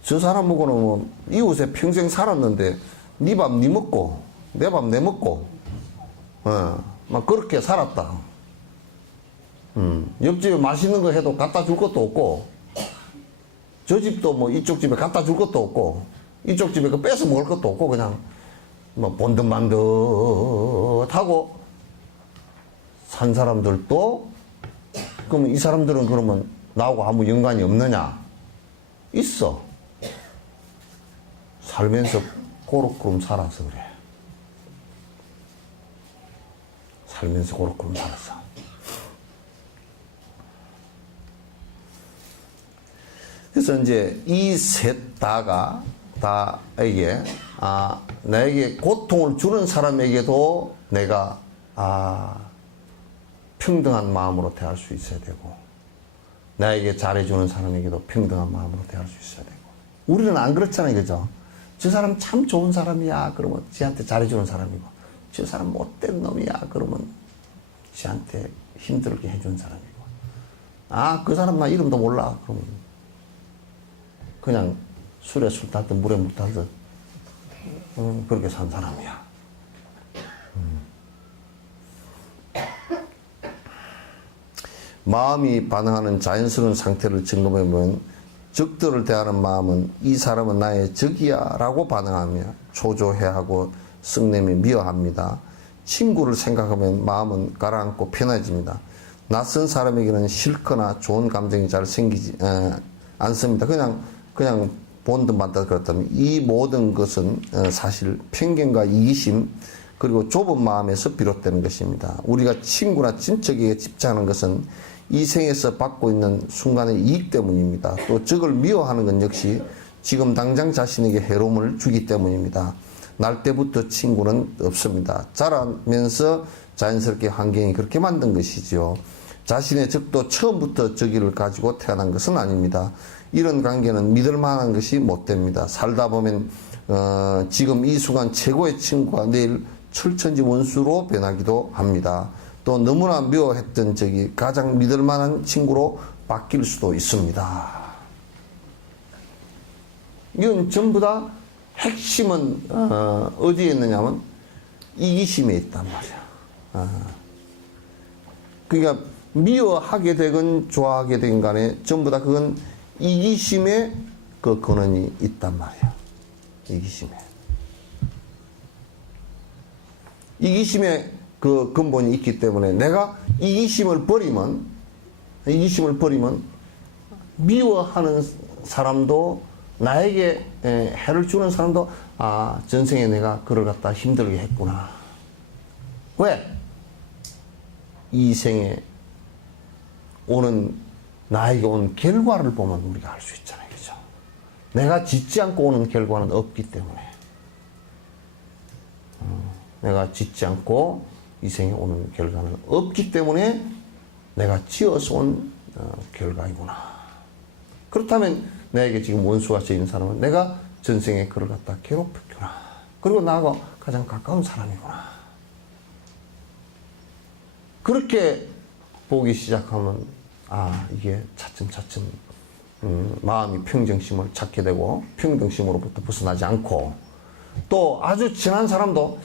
저 사람하고는 뭐 이웃에 평생 살았는데 네 밥 네 먹고 내 밥 내 먹고 막 그렇게 살았다. 옆집에 맛있는 거 해도 갖다 줄 것도 없고 저 집도 뭐 이쪽 집에 갖다 줄 것도 없고 이쪽 집에 그 뺏어 먹을 것도 없고 그냥 뭐 본듯만듯하고 산 사람들도 그러면 이 사람들은 그러면 나하고 아무 연관이 없느냐? 있어. 살면서 고루고루 살아서 그래. 살면서 고루고루 살았어. 그래서 이제 이 셋 다가 다에게 나에게 고통을 주는 사람에게도 내가 평등한 마음으로 대할 수 있어야 되고 나에게 잘해주는 사람에게도 평등한 마음으로 대할 수 있어야 되고 우리는 안 그렇잖아요, 그죠? 저 사람 참 좋은 사람이야 그러면 지한테 잘해주는 사람이고 저 사람 못된 놈이야 그러면 지한테 힘들게 해주는 사람이고 그 사람 나 이름도 몰라 그러면 그냥 술에 술 타든 물에 물 타든 그렇게 산 사람이야. 마음이 반응하는 자연스러운 상태를 점검해보면 적들을 대하는 마음은 이 사람은 나의 적이야 라고 반응하며 초조해하고 썩내며 미워합니다. 친구를 생각하면 마음은 가라앉고 편해집니다. 낯선 사람에게는 싫거나 좋은 감정이 잘 생기지 않습니다. 그냥 본듯 맞다 그렇다면 이 모든 것은 사실 편견과 이기심 그리고 좁은 마음에서 비롯되는 것입니다. 우리가 친구나 친척에게 집착하는 것은 이 생에서 받고 있는 순간의 이익 때문입니다. 또 적을 미워하는 건 역시 지금 당장 자신에게 해로움을 주기 때문입니다. 날 때부터 친구는 없습니다. 자라면서 자연스럽게 환경이 그렇게 만든 것이지요. 자신의 적도 처음부터 적의를 가지고 태어난 것은 아닙니다. 이런 관계는 믿을 만한 것이 못 됩니다. 살다 보면 지금 이 순간 최고의 친구가 내일 철천지 원수로 변하기도 합니다. 또 너무나 미워했던 적이 가장 믿을 만한 친구로 바뀔 수도 있습니다. 이건 전부 다 핵심은 어디에 있느냐면 이기심에 있단 말이야. 그러니까 미워하게 되건 좋아하게 되건 간에 전부 다 그건 이기심에 그 근원이 있단 말이야. 이기심에 그 근본이 있기 때문에 내가 이기심을 버리면 미워하는 사람도 나에게 해를 주는 사람도 아, 전생에 내가 그를 갖다 힘들게 했구나. 왜? 이 생에 오는 나에게 온 결과를 보면 우리가 알 수 있잖아요. 그죠? 내가 짓지 않고 오는 결과는 없기 때문에. 내가 짓지 않고 이 생에 오는 결과는 없기 때문에 내가 지어서 온 결과이구나. 그렇다면 나에게 지금 원수가 있는 사람은 내가 전생에 그를 갖다 괴롭혔구나. 그리고 나하고 가장 가까운 사람이구나. 그렇게 보기 시작하면 아, 이게 차츰차츰 마음이 평정심을 찾게 되고 평정심으로부터 벗어나지 않고 또 아주 친한 사람도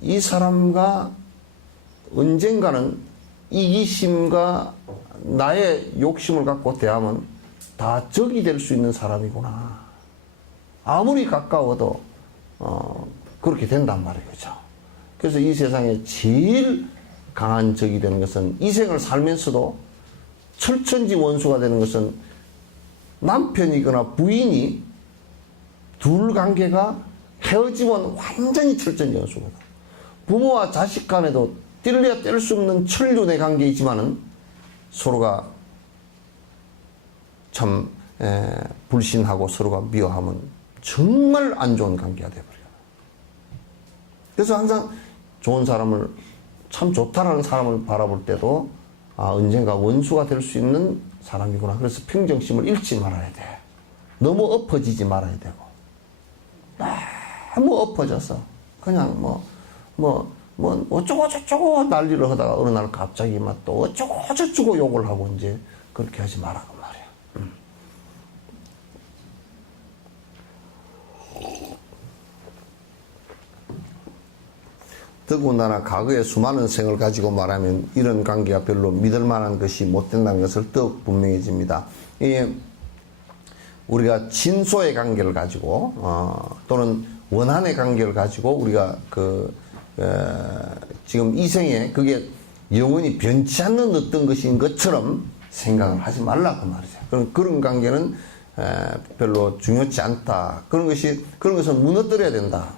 이 사람과 언젠가는 이기심과 나의 욕심을 갖고 대하면 다 적이 될 수 있는 사람이구나. 아무리 가까워도 그렇게 된단 말이에요. 그죠? 그래서 이 세상에 제일 강한 적이 되는 것은 이 생을 살면서도 철천지 원수가 되는 것은 남편이거나 부인이 둘 관계가 헤어지면 완전히 철천지 원수거든. 부모와 자식 간에도 뗄래야 뗄 수 없는 천륜의 관계이지만은 서로가 참 불신하고 서로가 미워하면 정말 안 좋은 관계가 되어버려요. 그래서 항상 좋은 사람을 참 좋다라는 사람을 바라볼 때도 아, 언젠가 원수가 될 수 있는 사람이구나. 그래서 평정심을 잃지 말아야 돼. 너무 엎어지지 말아야 되고. 너무 엎어져서 그냥 어쩌고 저쩌고 난리를 하다가 어느 날 갑자기 막 또 어쩌고 저쩌고 욕을 하고 이제 그렇게 하지 말라고 말이야. 더군다나 과거의 수많은 생을 가지고 말하면 이런 관계가 별로 믿을 만한 것이 못 된다는 것을 더욱 분명해집니다. 우리가 진소의 관계를 가지고 또는 원한의 관계를 가지고 우리가 지금 이 생에 그게 영원히 변치 않는 어떤 것인 것처럼 생각을 하지 말라 그 말이죠. 그런 관계는 별로 중요치 않다. 그런 것은 무너뜨려야 된다.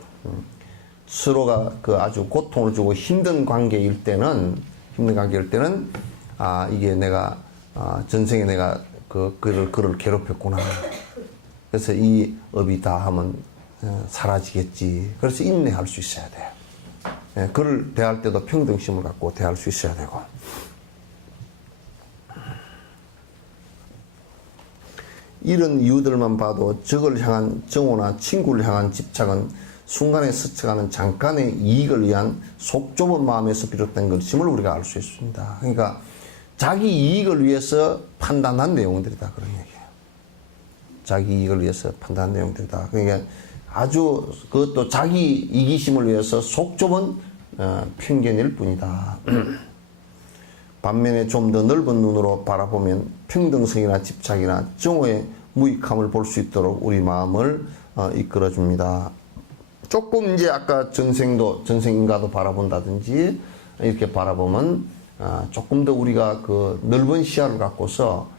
서로가 아주 고통을 주고 힘든 관계일 때는 아, 이게 내가 전생에 내가 그를 괴롭혔구나. 그래서 이 업이 다 하면 사라지겠지. 그래서 인내할 수 있어야 돼요. 그를 대할 때도 평등심을 갖고 대할 수 있어야 되고. 이런 이유들만 봐도 적을 향한 정오나 친구를 향한 집착은 순간에 스쳐가는 잠깐의 이익을 위한 속 좁은 마음에서 비롯된 것임을 우리가 알 수 있습니다. 그러니까 자기 이익을 위해서 판단한 내용들이다. 그런 얘기예요. 자기 이익을 위해서 판단한 내용들이다. 그러니까 아주 그것도 자기 이기심을 위해서 속 좁은 편견일 뿐이다. 반면에 좀 더 넓은 눈으로 바라보면 평등성이나 집착이나 정오의 무익함을 볼 수 있도록 우리 마음을 이끌어줍니다. 조금 이제 아까 전생인가도 바라본다든지 이렇게 바라보면 조금 더 우리가 넓은 시야를 갖고서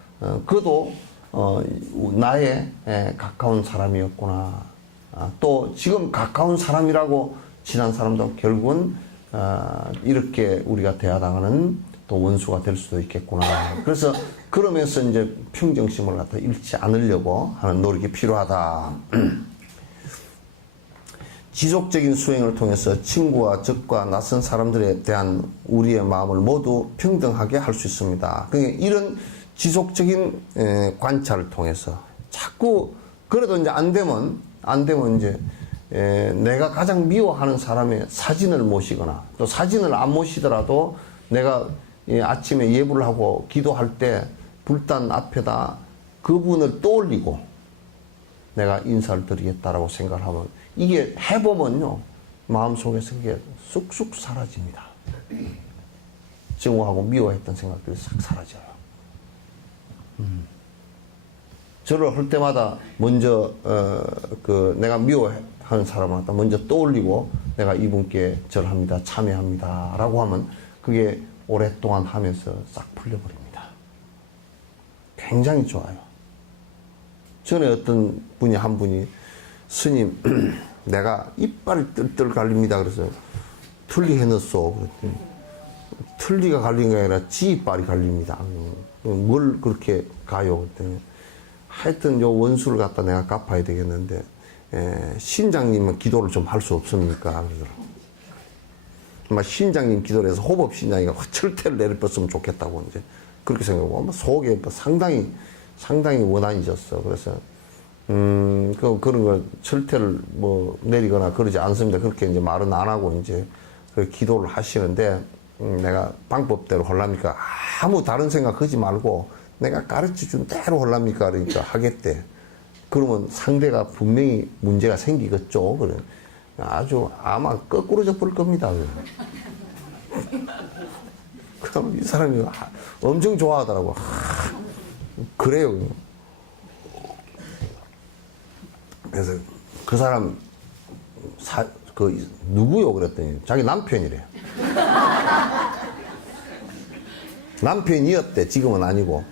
그도 나의 가까운 사람이었구나. 또 지금 가까운 사람이라고 친한 사람도 결국은 이렇게 우리가 대하당하는 또 원수가 될 수도 있겠구나. 그래서 그러면서 이제 평정심을 갖다 잃지 않으려고 하는 노력이 필요하다. 지속적인 수행을 통해서 친구와 적과 낯선 사람들에 대한 우리의 마음을 모두 평등하게 할 수 있습니다. 그러니까 이런 지속적인 관찰을 통해서 자꾸 그래도 이제 안 되면 이제 내가 가장 미워하는 사람의 사진을 모시거나 또 사진을 안 모시더라도 내가 아침에 예불을 하고 기도할 때 불단 앞에다 그분을 떠올리고 내가 인사를 드리겠다라고 생각을 하면 이게 해보면요 마음속에서 그게 쑥쑥 사라집니다. 증오하고 미워했던 생각들이 싹 사라져요. 절을 할 때마다 먼저 내가 미워하는 사람한테 먼저 떠올리고 내가 이분께 절합니다, 참여합니다 라고 하면 그게 오랫동안 하면서 싹 풀려버립니다. 굉장히 좋아요. 전에 어떤 분이 한 분이 스님 내가 이빨이 뜰뜰 갈립니다. 그래서 틀리 해넣었어. 그랬더니 틀리가 갈린 게 아니라 지 이빨이 갈립니다. 뭘 그렇게 가요? 그랬더니 하여튼 요 원수를 갖다 내가 갚아야 되겠는데 신장님은 기도를 좀 할 수 없습니까? 그러더라고. 신장님 기도를 해서 호법 신장이가 철퇴를 내려뻤으면 좋겠다고 이제 그렇게 생각하고 속에 상당히 원한이 졌어. 그래서 그런 걸 철퇴를 뭐 내리거나 그러지 않습니다. 그렇게 이제 말은 안 하고 이제 그 기도를 하시는데 내가 방법대로 하려니까 아무 다른 생각하지 말고 내가 가르쳐 준 대로 하려니까 그러니까 하겠대. 그러면 상대가 분명히 문제가 생기겠죠. 그래. 아주 아마 거꾸로 접을 겁니다. 그럼 이 사람이 엄청 좋아하더라고. 그래요. 그래서 그 사람 누구요? 그랬더니 자기 남편이래. 남편이었대. 지금은 아니고.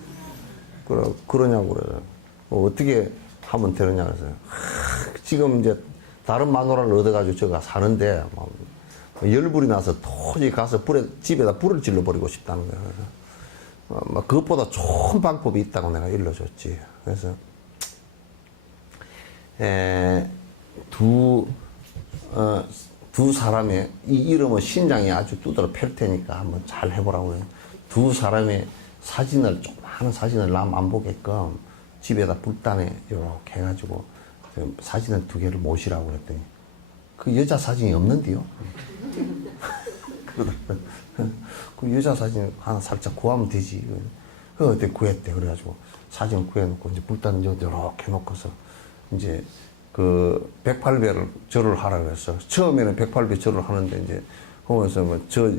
그러냐고 그래. 어떻게 하면 되느냐 그래서 지금 이제 다른 마누라를 얻어가지고 제가 사는데 열불이 나서 도저히 가서 집에다 불을 질러버리고 싶다는 거야. 그래서 그것보다 좋은 방법이 있다고 내가 일러줬지. 그래서 두 사람의 이 이름은 신장이 아주 두드러 팰 테니까 한번 잘 해보라고 해요. 두 사람의 사진을 조그마한 사진을 남 안 보게끔 집에다 불단에 이렇게 해가지고 사진을 2개를 모시라고 그랬더니 그 여자 사진이 없는데요. 그 여자 사진 하나 살짝 구하면 되지. 그때 구했대. 그래가지고 사진을 구해놓고 이제 불단 이렇게 해놓고서 이제 그 108배를 절을 하라 그랬어. 처음에는 108배 절을 하는데 이제 거기서 뭐 저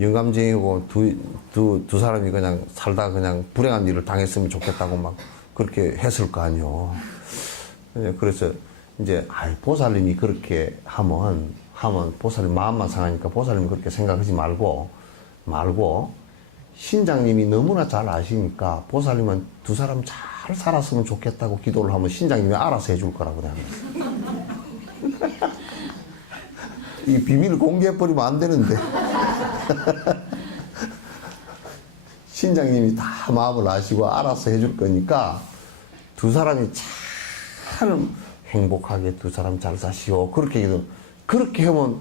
영감쟁이고 두 사람이 그냥 살다 그냥 불행한 일을 당했으면 좋겠다고 막 그렇게 했을 거 아니요. 그래서 이제 보살님이 그렇게 하면 보살님 마음만 상하니까 보살님이 그렇게 생각하지 말고 신장님이 너무나 잘 아시니까 보살님은 두 사람 잘 살았으면 좋겠다고 기도를 하면 신장님이 알아서 해줄 거라고 내가 그랬어. 이 비밀을 공개해버리면 안 되는데. 신장님이 다 마음을 아시고 알아서 해줄 거니까 두 사람이 참 행복하게 두 사람 잘 사시오. 그렇게 하면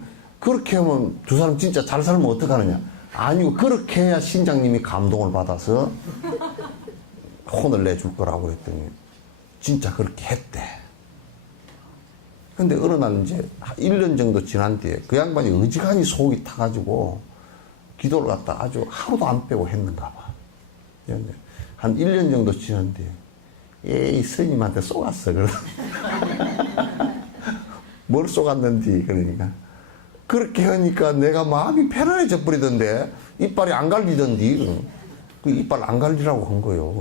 두 사람 진짜 잘 살면 어떡하느냐. 아니고 그렇게 해야 신장님이 감동을 받아서 혼을 내줄 거라고 그랬더니 진짜 그렇게 했대. 근데 어느 날 이제 1년 정도 지난 뒤에 그 양반이 어지간히 속이 타가지고 기도를 갖다 아주 하루도 안 빼고 했는가 봐. 한 1년 정도 지났는데 이 스님한테 쏘갔어. 뭘 쏘갔는지 그러니까 그렇게 하니까 내가 마음이 편안해져 버리던데 이빨이 안 갈리던디. 그 이빨 안 갈리라고 한 거예요.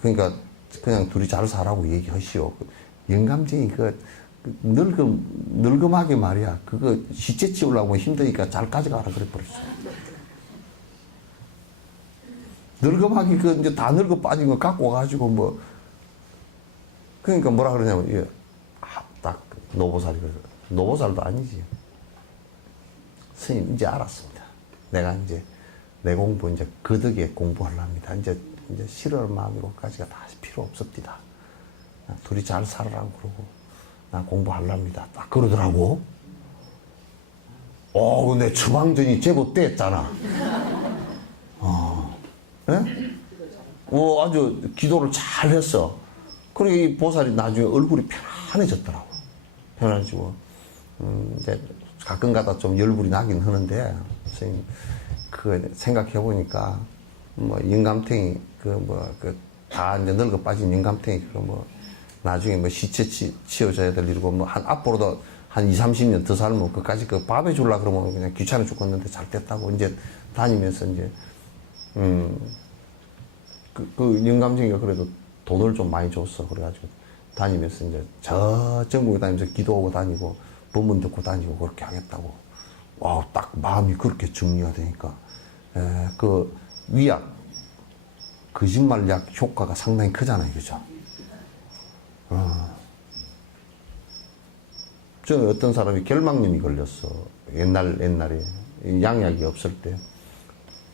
그러니까 그냥 둘이 잘 살라고 얘기하시오. 영감쟁이 늙음하게 말이야. 그거 시체 치우려고 힘드니까 잘 가져가라 그래 버렸어. 늙음하기 이제 다 늙어 빠진 거 갖고 와가지고 그러니까 뭐라 그러냐면 딱 노보살이 그래서 노보살도 아니지. 스님 이제 알았습니다. 내가 이제 내 공부 이제 거덕에 공부하려합니다. 이제 싫어할 마음으로까지가 다 필요 없습니다. 둘이 잘 살아라고 그러고 나 공부하려합니다. 딱 그러더라고. 근데 처방전이 제법 뗐잖아. 예? 아주 기도를 잘 했어. 그리고 이 보살이 나중에 얼굴이 편안해졌더라고. 편안해지고 이제 가끔 가다 좀 열불이 나긴 하는데 선생님 그거 생각해 보니까 영감탱이 다 이제 늙어 빠진 영감탱이 나중에 시체 치워줘야 될 일이고 앞으로도 한 20-30년 더 살면 그까지 밥 해줄라 그러면 그냥 귀찮아 죽겠는데 잘 됐다고 이제 다니면서 이제 그 영감쟁이가 그래도 돈을 좀 많이 줬어. 그래가지고 다니면서 이제 저 전국에 다니면서 기도하고 다니고 법문 듣고 다니고 그렇게 하겠다고. 딱 마음이 그렇게 정리가 되니까 그 위약 거짓말 약 효과가 상당히 크잖아요. 그죠? 저는 어떤 사람이 결막염이 걸렸어. 옛날에. 양약이 없을 때.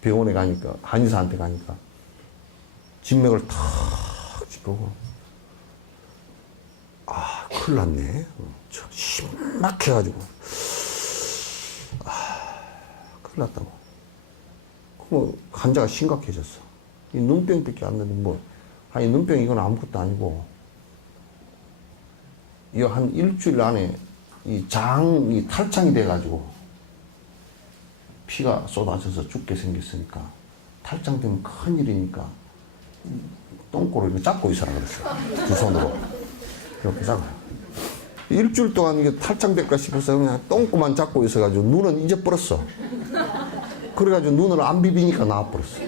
병원에 가니까, 한의사한테 가니까, 진맥을 탁 짚고, 아, 큰일 났네. 심막해가지고, 큰일 났다고. 그럼 환자가 심각해졌어. 이 눈병밖에 안 나는데, 뭐, 아니, 눈병 이건 아무것도 아니고, 이 한 일주일 안에 이 탈창이 돼가지고, 피가 쏟아져서 죽게 생겼으니까, 탈창되면 큰일이니까, 똥꼬를 이렇게 잡고 있어라 그랬어요. 두 손으로. 이렇게 잡아요. 일주일 동안 이게 탈창될까 싶어서 그냥 똥꼬만 잡고 있어가지고 눈은 잊어버렸어. 그래가지고 눈을 안 비비니까 나와버렸어.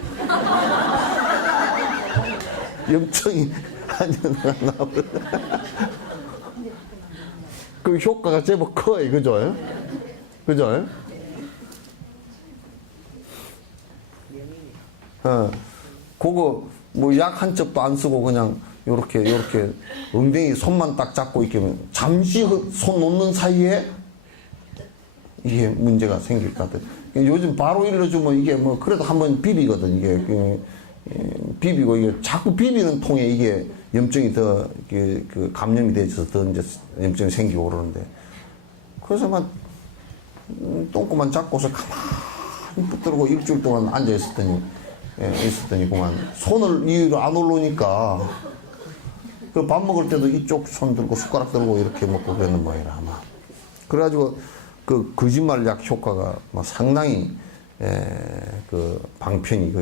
염증이 한년 나와버렸어. 그 효과가 제법 커요, 그죠? 그죠? 그거 뭐 약 한 첩도 안 쓰고 그냥 요렇게 엉덩이 손만 딱 잡고 이렇게 잠시 손 놓는 사이에 이게 문제가 생길 것 같아요. 요즘 바로 일러주면 이게 뭐 그래도 한번 비비거든. 이게 비비고 이게 자꾸 비비는 통에 이게 염증이 더 그 감염이 돼서 더 이제 염증이 생기고 그러는데 그래서 막 똥꼬만 잡고서 가만히 붙들고 일주일 동안 앉아 있었더니 그만 손을 위로 안 올라오니까 그 밥 먹을 때도 이쪽 손 들고 숟가락 들고 이렇게 먹고 그랬는 모양이라 아마. 그래가지고 그 거짓말 약 효과가 뭐 상당히 그 방편이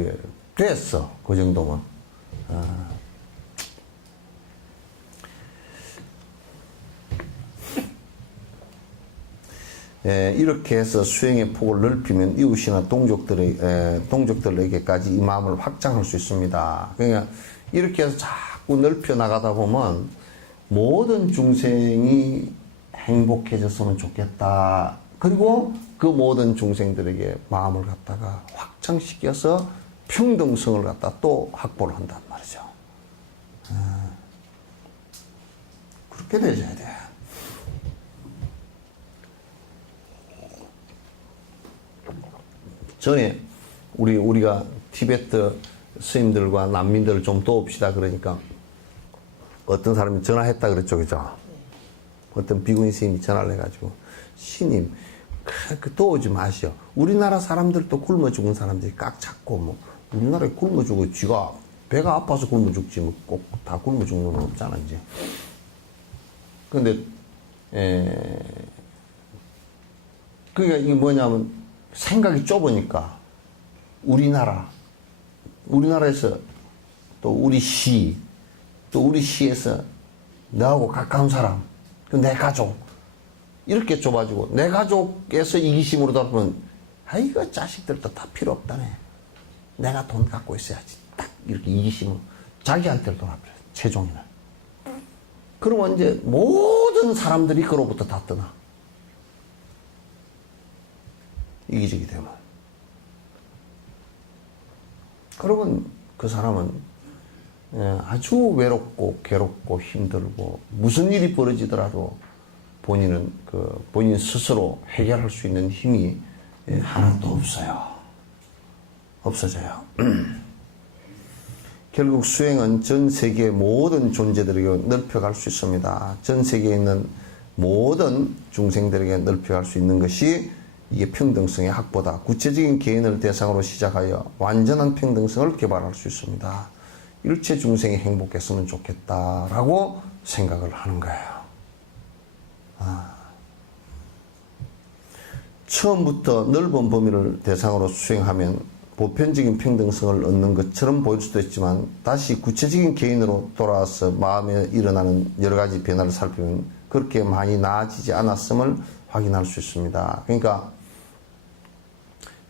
됐어. 그 정도면. 이렇게 해서 수행의 폭을 넓히면 이웃이나 동족들에게까지 이 마음을 확장할 수 있습니다. 그러니까 이렇게 해서 자꾸 넓혀 나가다 보면 모든 중생이 행복해졌으면 좋겠다. 그리고 그 모든 중생들에게 마음을 갖다가 확장시켜서 평등성을 갖다 또 확보를 한단 말이죠. 그렇게 되셔야 돼. 전에 우리가 티베트 스님들과 난민들을 좀 도웁시다 그러니까 어떤 사람이 전화했다 그랬죠, 그죠? 어떤 비구니 스님이 전화를 해가지고 스님 도우지 마시오. 우리나라 사람들도 굶어 죽은 사람들이 꽉 찼고 뭐 우리나라에 굶어 죽어 쥐가 배가 아파서 굶어 죽지 뭐 꼭 다 굶어 죽는 건 없잖아 이제. 근데 그러니까 이게 뭐냐면 생각이 좁으니까 우리나라에서 또 우리 시에서 나하고 가까운 사람, 내 가족 이렇게 좁아지고 내 가족에서 이기심으로 돌아보면 이거 자식들도 다 필요 없다네. 내가 돈 갖고 있어야지. 딱 이렇게 이기심으로 자기한테로 돌아버려요. 최종이는. 그러면 이제 모든 사람들이 그로부터 다 떠나. 이기적이 되면. 그러면 그 사람은 아주 외롭고 괴롭고 힘들고 무슨 일이 벌어지더라도 본인 스스로 해결할 수 있는 힘이 하나도 없어요. 없어져요. 결국 수행은 전 세계의 모든 존재들에게 넓혀갈 수 있습니다. 전 세계에 있는 모든 중생들에게 넓혀갈 수 있는 것이 이게 평등성의 확보다. 구체적인 개인을 대상으로 시작하여 완전한 평등성을 개발할 수 있습니다. 일체 중생이 행복했으면 좋겠다라고 생각을 하는 거예요. 처음부터 넓은 범위를 대상으로 수행하면 보편적인 평등성을 얻는 것처럼 보일 수도 있지만 다시 구체적인 개인으로 돌아와서 마음에 일어나는 여러 가지 변화를 살피면 그렇게 많이 나아지지 않았음을 확인할 수 있습니다. 그러니까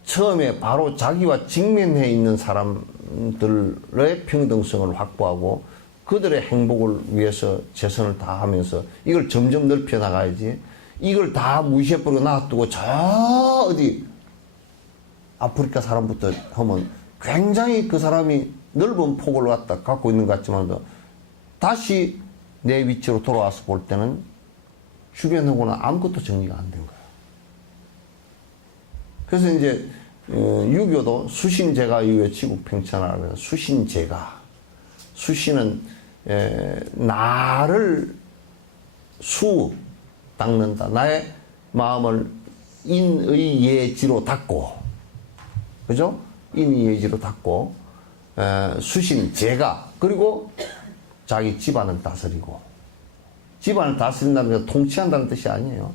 처음에 바로 자기와 직면해 있는 사람들의 평등성을 확보하고 그들의 행복을 위해서 최선을 다하면서 이걸 점점 넓혀 나가야지. 이걸 다 무시해버리고 놔두고 저 어디 아프리카 사람부터 하면 굉장히 그 사람이 넓은 폭을 갖고 있는 것 같지만 다시 내 위치로 돌아와서 볼 때는 주변하고는 아무것도 정리가 안 된 거예요. 그래서 이제 유교도 수신제가 이후에 지국팽천하라고 해서 수신제가, 수신은 나를 닦는다. 나의 마음을 인의 예지로 닦고, 그죠? 인의 예지로 닦고, 수신제가, 그리고 자기 집안을 다스리고, 집안을 다스린다는 게 통치한다는 뜻이 아니에요.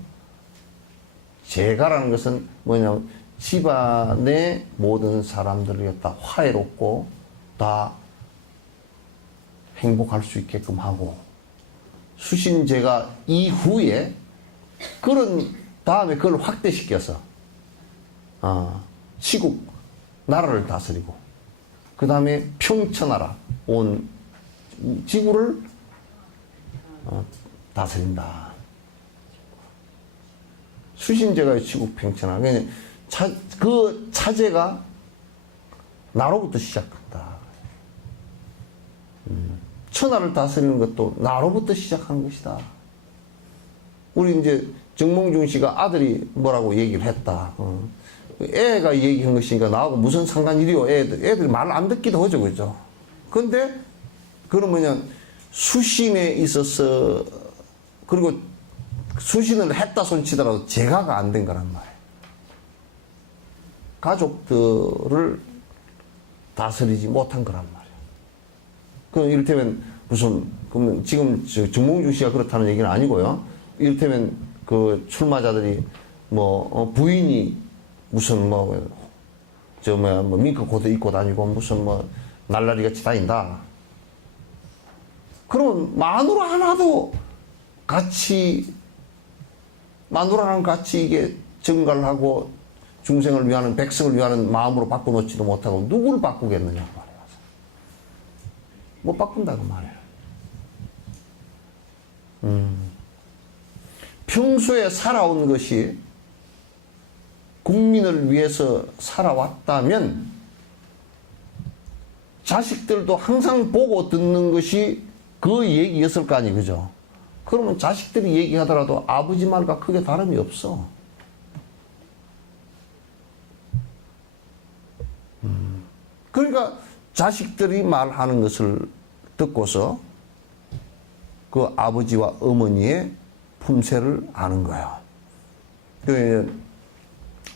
제가라는 것은 뭐냐면 집안의 모든 사람들을 다 화해롭고 다 행복할 수 있게끔 하고, 수신제가 이후에 그런 다음에 그걸 확대시켜서 시국 나라를 다스리고, 그 다음에 평천하라, 온 지구를 다스린다. 수신제가 지국 평천하라. 그 차제가 나로부터 시작한다. 천하를 다스리는 것도 나로부터 시작하는 것이다. 우리 이제 정몽준 씨가 아들이 뭐라고 얘기를 했다. 애가 얘기한 것이니까 나하고 무슨 상관이리요. 애들이 말 안 듣기도 하죠, 그죠? 근데 그러면 수신에 있어서, 그리고 수신을 했다 손치더라도 제가가 안 된 거란 말이에요. 가족들을 다스리지 못한 거란 말이에요. 그럼 이를테면 그러면 지금 정몽준 씨가 그렇다는 얘기는 아니고요. 이를테면 그 출마자들이 부인이 무슨 밍크 코트 입고 다니고 무슨 날라리 같이 다닌다. 그러면 마누라 하나도 마누라랑 같이 이게 증가를 하고 중생을 위하는, 백성을 위하는 마음으로 바꿔놓지도 못하고 누구를 바꾸겠느냐 말이에요. 못 바꾼다고 말이에요. 평소에 살아온 것이 국민을 위해서 살아왔다면 자식들도 항상 보고 듣는 것이 그 얘기였을 거 아니에요, 그죠? 그러면 자식들이 얘기하더라도 아버지 말과 크게 다름이 없어. 그러니까 자식들이 말하는 것을 듣고서 그 아버지와 어머니의 품새를 아는 거야.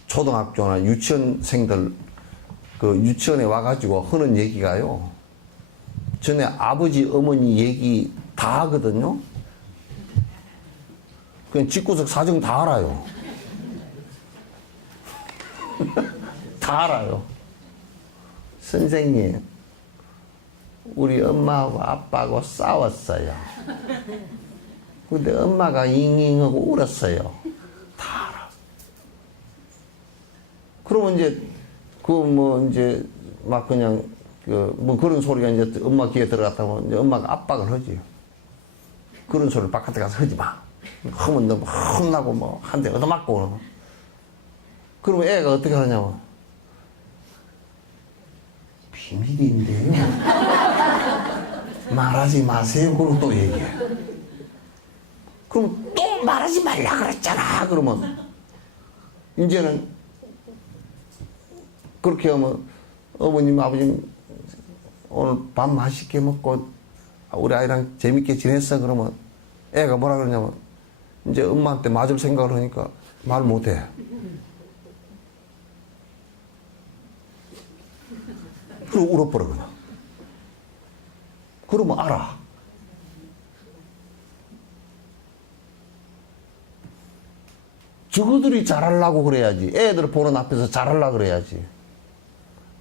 초등학교나 유치원생들 그 유치원에 와가지고 하는 얘기가요. 전에 아버지, 어머니 얘기 다 하거든요. 그냥 집구석 사정 다 알아요. 다 알아요. 선생님, 우리 엄마하고 아빠하고 싸웠어요. 근데 엄마가 잉잉하고 울었어요. 다 알아. 그러면 이제 막 그냥 그런 소리가 이제 엄마 귀에 들어갔다면 이제 엄마가 압박을 하지. 그런 소리를 바깥에 가서 하지 마. 하면 너 혼나고 한 대 얻어맞고. 그러면 애가 어떻게 하냐면 비밀인데요. 말하지 마세요. 그러고 또 얘기해. 그럼 또 말하지 말라 그랬잖아. 그러면 이제는 그렇게 하면 어머님, 아버님 오늘 밥 맛있게 먹고 우리 아이랑 재밌게 지냈어. 그러면 애가 뭐라 그러냐면 이제 엄마한테 맞을 생각을 하니까 말 못해. 그리고 울어버려 그냥. 그러면 알아. 저거들이 잘하려고 그래야지. 애들 보는 앞에서 잘하려고 그래야지.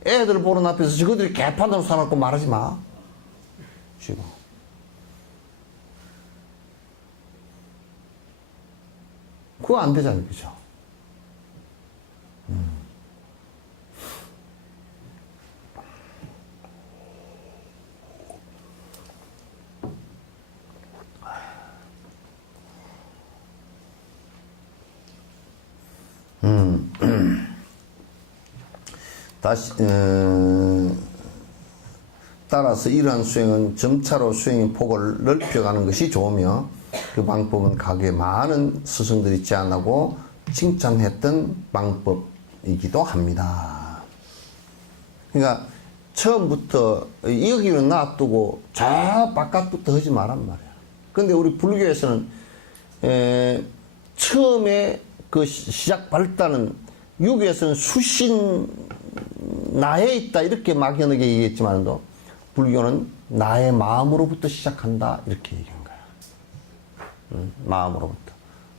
애들 보는 앞에서 저거들이 개판으로 사놓고 말하지 마. 지금. 그거 안 되잖아요. 그죠? 다시 따라서 이러한 수행은 점차로 수행의 폭을 넓혀가는 것이 좋으며 그 방법은 가게 많은 스승들이 제안하고 칭찬했던 방법이기도 합니다. 그러니까 처음부터 여기는 놔두고 저 바깥부터 하지 말란 말이야. 근데 우리 불교에서는 처음에 그 시작 발단은 유교에서는 수신 나에 있다 이렇게 막연하게 얘기했지만도 불교는 나의 마음으로부터 시작한다 이렇게 얘기한 거야.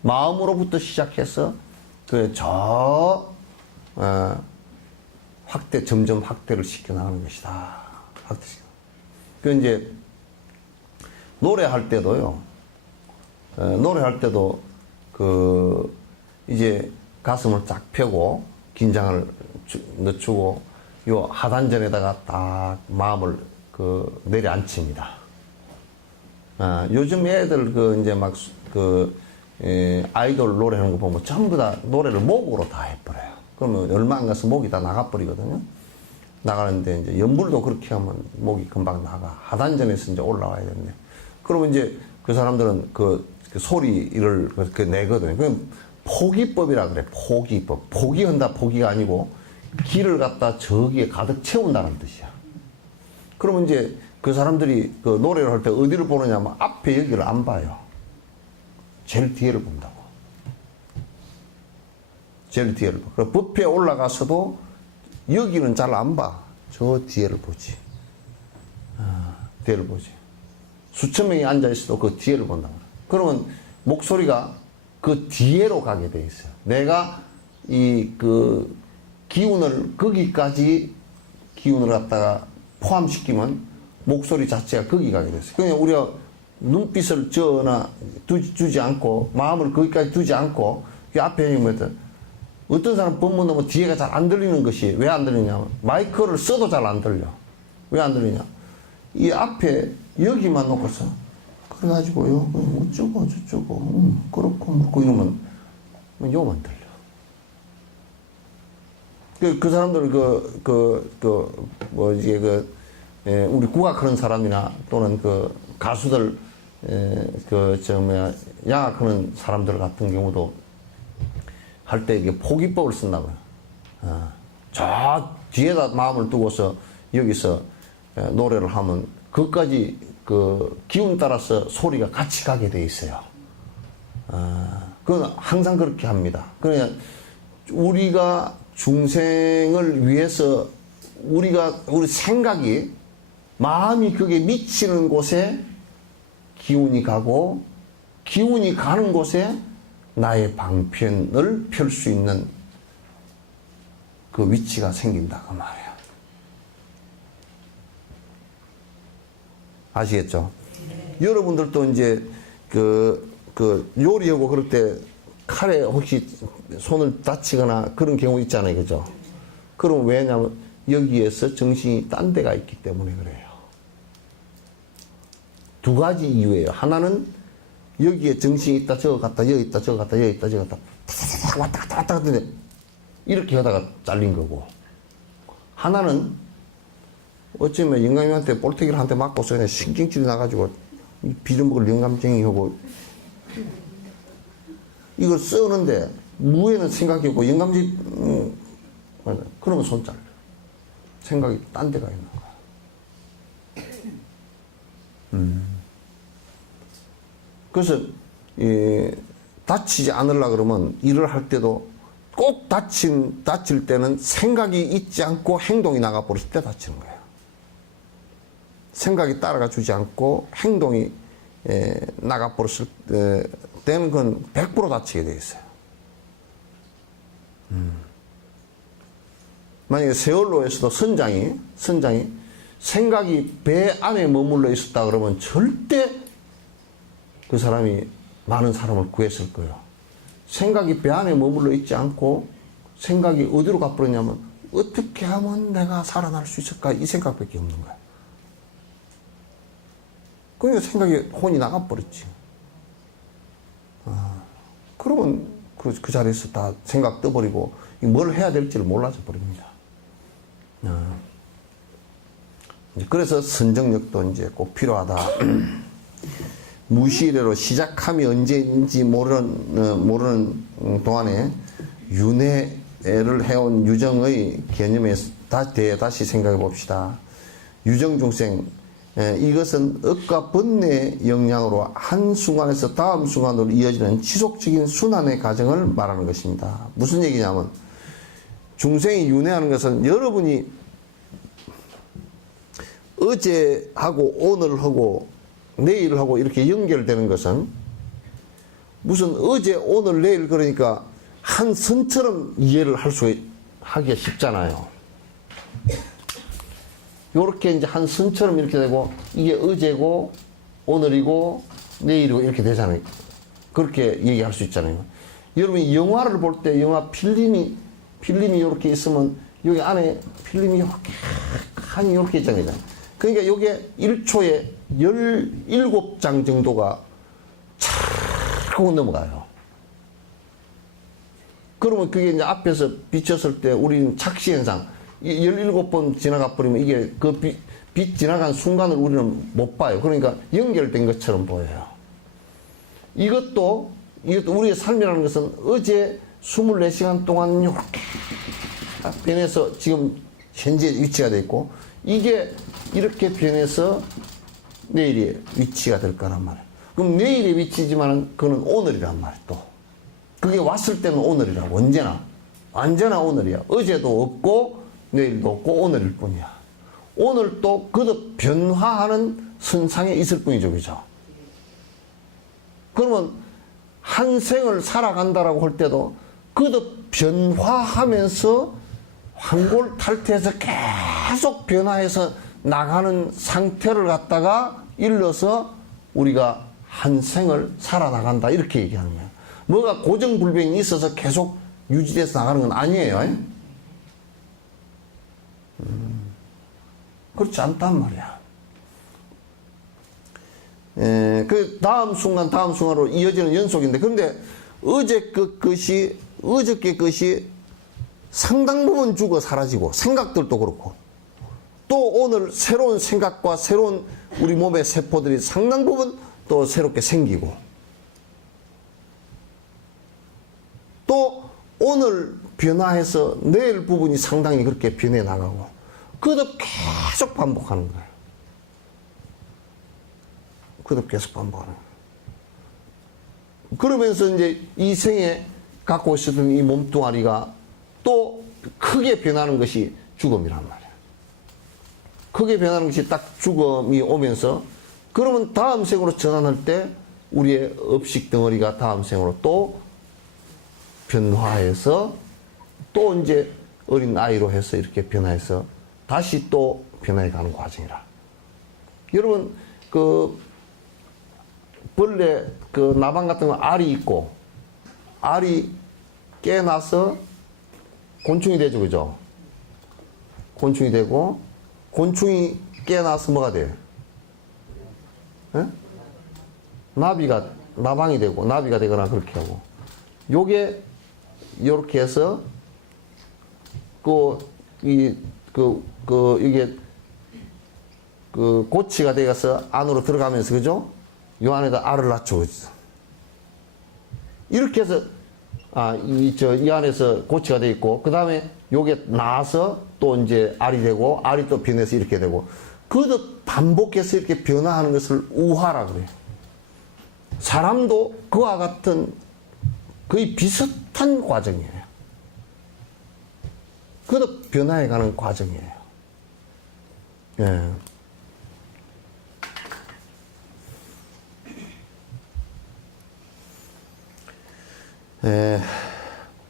마음으로부터 시작해서 점점 확대를 시켜 나가는 것이다. 확대시켜. 그 이제 노래할 때도요. 노래할 때도 이제 가슴을 쫙 펴고 긴장을 늦추고 요 하단전에다가 딱 마음을 내려앉힙니다. 요즘 애들 이제 아이돌 노래하는 거 보면 전부 다 노래를 목으로 다 해버려요. 그러면 얼마 안 가서 목이 다 나가버리거든요. 나가는데 이제 연불도 그렇게 하면 목이 금방 나가. 하단전에서 이제 올라와야 되는데. 그러면 이제 그 사람들은 그 소리를 내거든요. 그럼 포기법이라 그래. 포기법. 포기한다 포기가 아니고 기를 갖다 저기에 가득 채운다는 뜻이야. 그러면 이제 그 사람들이 노래를 할 때 어디를 보느냐면 앞에 여기를 안 봐요. 제일 뒤에를 본다고. 제일 뒤에를 봐. 그리고 법회에 올라가서도 여기는 잘 안 봐. 저 뒤에를 보지. 뒤에를 보지. 수천 명이 앉아있어도 그 뒤에를 본다고. 그러면 목소리가 그 뒤에로 가게 돼 있어요. 내가 기운을 거기까지 기운을 갖다가 포함시키면 목소리 자체가 거기 가게 됐어요. 그냥 우리가 눈빛을 두지 않고 마음을 거기까지 두지 않고 그 앞에 있는 어떤 사람 본문 너무 뒤에가 잘 안 들리는 것이 왜 안 들리냐면 마이크를 써도 잘 안 들려. 왜 안 들리냐? 이 앞에 여기만 놓고서 그래가지고요 어쩌고 저쩌고 그렇고 이러면 요만 들려. 그 사람들은 우리 국악하는 사람이나 또는 가수들, 양악하는 사람들 같은 경우도 할 때 이게 포기법을 쓴다고요. 저 뒤에다 마음을 두고서 여기서 노래를 하면 그것까지 기운 따라서 소리가 같이 가게 돼 있어요. 그건 항상 그렇게 합니다. 그러니까 우리가 중생을 위해서 우리 생각이 마음이 그게 미치는 곳에 기운이 가고 기운이 가는 곳에 나의 방편을 펼 수 있는 그 위치가 생긴다 그 말이에요. 아시겠죠? 네. 여러분들도 이제 요리하고 그럴 때 칼에 혹시 손을 다치거나 그런 경우 있잖아요. 그죠? 그럼 왜냐면 여기에서 정신이 딴 데가 있기 때문에 그래요. 두 가지 이유예요. 하나는 여기에 정신이 있다 저거 갔다 여기 있다 저거 갔다 여기 있다 저거 갔다 왔다 갔다 왔다 갔다 이렇게 하다가 잘린 거고, 하나는 어쩌면 영감이한테 볼태기를 한 대 맞고서 그냥 신경질이 나가지고 비듬먹을 영감쟁이하고 이걸 써는데 무에는 생각이 없고 영감지 그러면 손 잘려. 생각이 딴 데가 있는 거야. 그래서 다치지 않으려 그러면 일을 할 때도 꼭 다칠 때는 생각이 있지 않고 행동이 나가버렸을 때 다치는 거예요. 생각이 따라가 주지 않고 행동이 나가버렸을 때는 그건 100% 다치게 돼 있어요. 만약에 세월로에서도 선장이 생각이 배 안에 머물러 있었다 그러면 절대 그 사람이 많은 사람을 구했을 거예요. 생각이 배 안에 머물러 있지 않고 생각이 어디로 가버렸냐면 어떻게 하면 내가 살아날 수 있을까 이 생각밖에 없는 거야. 그러니까 생각이 혼이 나가버렸지. 그러면 그 자리에서 다 생각 떠버리고 뭘 해야 될지를 몰라져 버립니다. 그래서 선정력도 이제 꼭 필요하다. 무시래로 시작함이 언제인지 모르는 동안에 윤회를 해온 유정의 개념에 다시 생각해 봅시다. 유정중생, 이것은 억과 번뇌의 영향으로 한순간에서 다음 순간으로 이어지는 지속적인 순환의 과정을 말하는 것입니다. 무슨 얘기냐면 중생이 윤회하는 것은 여러분이 어제하고 오늘하고 내일하고 이렇게 연결되는 것은 무슨 어제 오늘 내일 그러니까 한 선처럼 이해를 하기가 쉽잖아요. 요렇게 이제 한 선처럼 이렇게 되고 이게 어제고 오늘이고 내일이고 이렇게 되잖아요. 그렇게 얘기할 수 있잖아요. 여러분이 영화를 볼 때 영화 필름이 이렇게 있으면 여기 안에 필름이 이렇게 칸이 이렇게 있잖아요. 그러니까 요게 1초에 17장 정도가 촥 하고 넘어가요. 그러면 그게 이제 앞에서 비쳤을 때 우리는 착시현상 17번 지나가 버리면 이게 그 빛 지나간 순간을 우리는 못 봐요. 그러니까 연결된 것처럼 보여요. 이것도 우리의 삶이라는 것은 어제 24시간 동안 이렇게 변해서 지금 현재 위치가 돼 있고 이게 이렇게 변해서 내일의 위치가 될 거란 말이에요. 그럼 내일의 위치지만 그건 오늘이란 말이에요. 또 그게 왔을 때는 오늘이라고. 언제나 오늘이야. 어제도 없고 내일도 없고 오늘일 뿐이야. 오늘 또 거듭 변화하는 선상에 있을 뿐이죠. 그죠? 그러면 한 생을 살아간다라고 할 때도 거듭 변화하면서 환골탈태해서 계속 변화해서 나가는 상태를 갖다가 일러서 우리가 한 생을 살아나간다 이렇게 얘기하는 거예요. 뭐가 고정불변이 있어서 계속 유지돼서 나가는 건 아니에요. 그렇지 않단 말이야. 그 다음 순간으로 이어지는 연속인데, 그런데 어저께 것이 상당 부분 죽어 사라지고, 생각들도 그렇고, 또 오늘 새로운 생각과 새로운 우리 몸의 세포들이 상당 부분 또 새롭게 생기고, 또 오늘 변화해서 내일 부분이 상당히 그렇게 변해 나가고, 그것도 계속 반복하는 거예요. 그것도 계속 반복하는 거예요. 그러면서 이제 이 생에 갖고 있었던 이 몸뚱아리가 또 크게 변하는 것이 죽음이란 말이에요. 크게 변하는 것이 딱 죽음이 오면서, 그러면 다음 생으로 전환할 때 우리의 업식 덩어리가 다음 생으로 또 변화해서 또 이제 어린 아이로 해서 이렇게 변화해서 다시 또 변화해 가는 과정이라. 여러분, 벌레, 나방 같은 거 알이 있고, 알이 깨나서 곤충이 되죠, 그죠? 곤충이 되고, 곤충이 깨나서 뭐가 돼요? 에? 나방이 되고, 나비가 되거나 그렇게 하고. 요게, 요렇게 해서, 이게, 고치가 되어서 안으로 들어가면서, 그죠? 요 안에다 알을 낳죠. 이렇게 해서, 이 안에서 고치가 되어 있고, 그 다음에 요게 나와서 또 이제 알이 되고, 알이 또 변해서 이렇게 되고, 그것도 반복해서 이렇게 변화하는 것을 우화라 그래요. 사람도 그와 같은 거의 비슷한 과정이에요. 그것도 변화해가는 과정이에요. 예.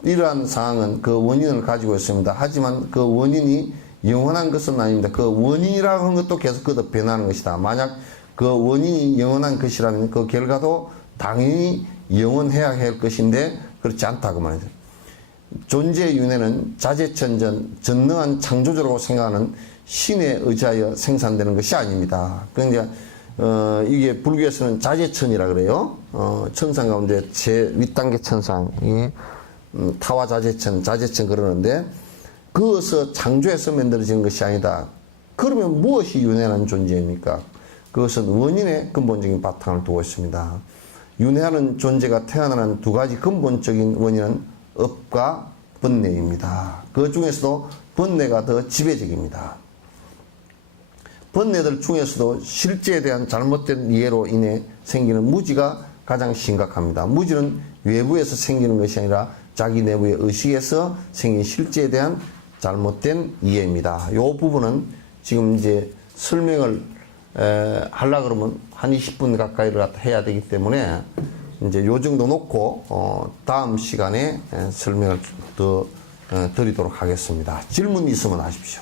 이러한 상황은 그 원인을 가지고 있습니다. 하지만 그 원인이 영원한 것은 아닙니다. 그 원인이라고 하는 것도 계속 거듭 변하는 것이다. 만약 그 원인이 영원한 것이라면 그 결과도 당연히 영원해야 할 것인데 그렇지 않다고 말이죠. 존재의 윤회는 자재천전, 전능한 창조주라고 생각하는 신에 의지하여 생산되는 것이 아닙니다. 그러니까 이게 불교에서는 자재천이라 그래요. 천상 가운데 제 윗단계 천상이 타와 자재천 그러는데 그것을 창조해서 만들어진 것이 아니다. 그러면 무엇이 윤회하는 존재입니까? 그것은 원인의 근본적인 바탕을 두고 있습니다. 윤회하는 존재가 태어나는 두 가지 근본적인 원인은 업과 번뇌입니다. 그 중에서도 번뇌가 더 지배적입니다. 번뇌들 중에서도 실제에 대한 잘못된 이해로 인해 생기는 무지가 가장 심각합니다. 무지는 외부에서 생기는 것이 아니라 자기 내부의 의식에서 생긴 실제에 대한 잘못된 이해입니다. 이 부분은 지금 이제 설명을 하려 그러면 한 20분 가까이를 갖다 해야 되기 때문에 이제 요 정도 놓고 다음 시간에 설명을 더 드리도록 하겠습니다. 질문 있으면 하십시오.